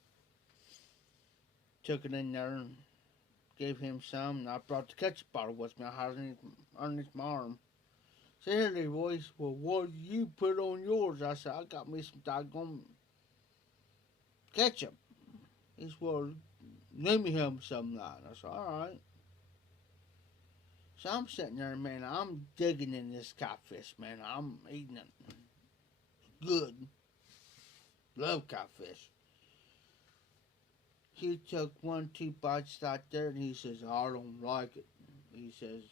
Took it in there and gave him some, and I brought the ketchup bottle with me. I had it underneath my arm. So here, Leroy, well, what did you put on yours? I said, I got me some doggone ketchup. He said, well, let me have some of that. I said, all right. So I'm sitting there, man, I'm digging in this catfish, man. I'm eating it. Good. Love catfish. He took 1, 2 bites out there and he says, I don't like it. He says,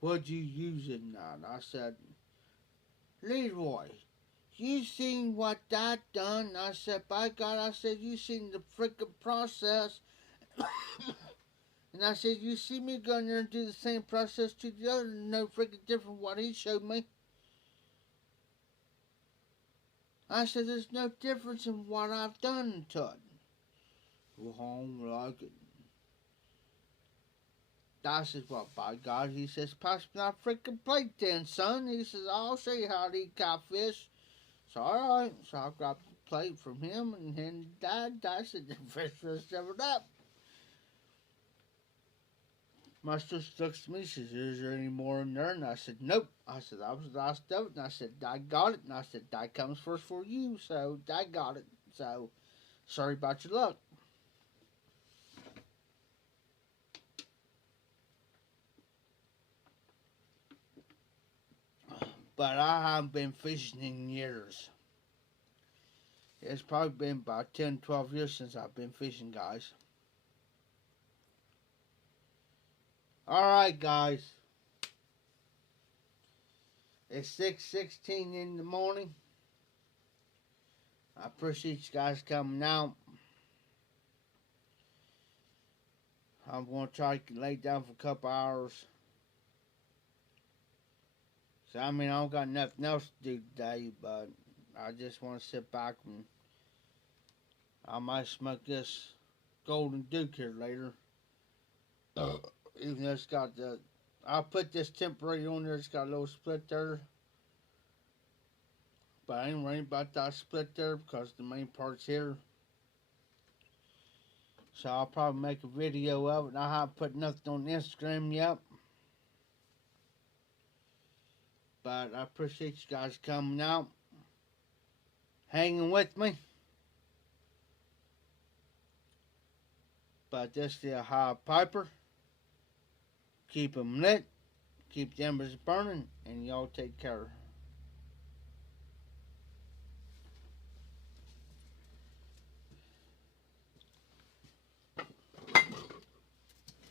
what'd you use in that? I said, Leroy, you seen what that done? I said, by God, I said, you seen the frickin' process. And I said, you see me go in there and do the same process to the other, no frickin' different what he showed me. I said, there's no difference in what I've done to it. Well, I don't like it. I says, well, by God, he says, pass me that freaking plate then, son. He says, I'll show you how to eat catfish. So, all right. So I grabbed the plate from him and handed Dad. I said, the fish was severed up. My sister looks at me, she says, is there any more in there? And I said, nope. I said, that was the last of it. And I said, I got it. And I said, that comes first for you. So I got it. So sorry about your luck. But I haven't been fishing in years. It's probably been about 10, 12 years since I've been fishing, guys. Alright, guys. It's 6:16 in the morning. I appreciate you guys coming out. I'm going to try to lay down for a couple hours. So, I mean, I don't got nothing else to do today, but I just want to sit back and I might smoke this Golden Duke here later. Even though it's got the, I'll put this temporary on there, it's got a little split there. But I ain't worrying about that split there because the main part's here. So I'll probably make a video of it. I haven't put nothing on Instagram yet. But I appreciate you guys coming out, hanging with me. But this is the High Piper. Keep them lit, keep the embers burning, and y'all take care.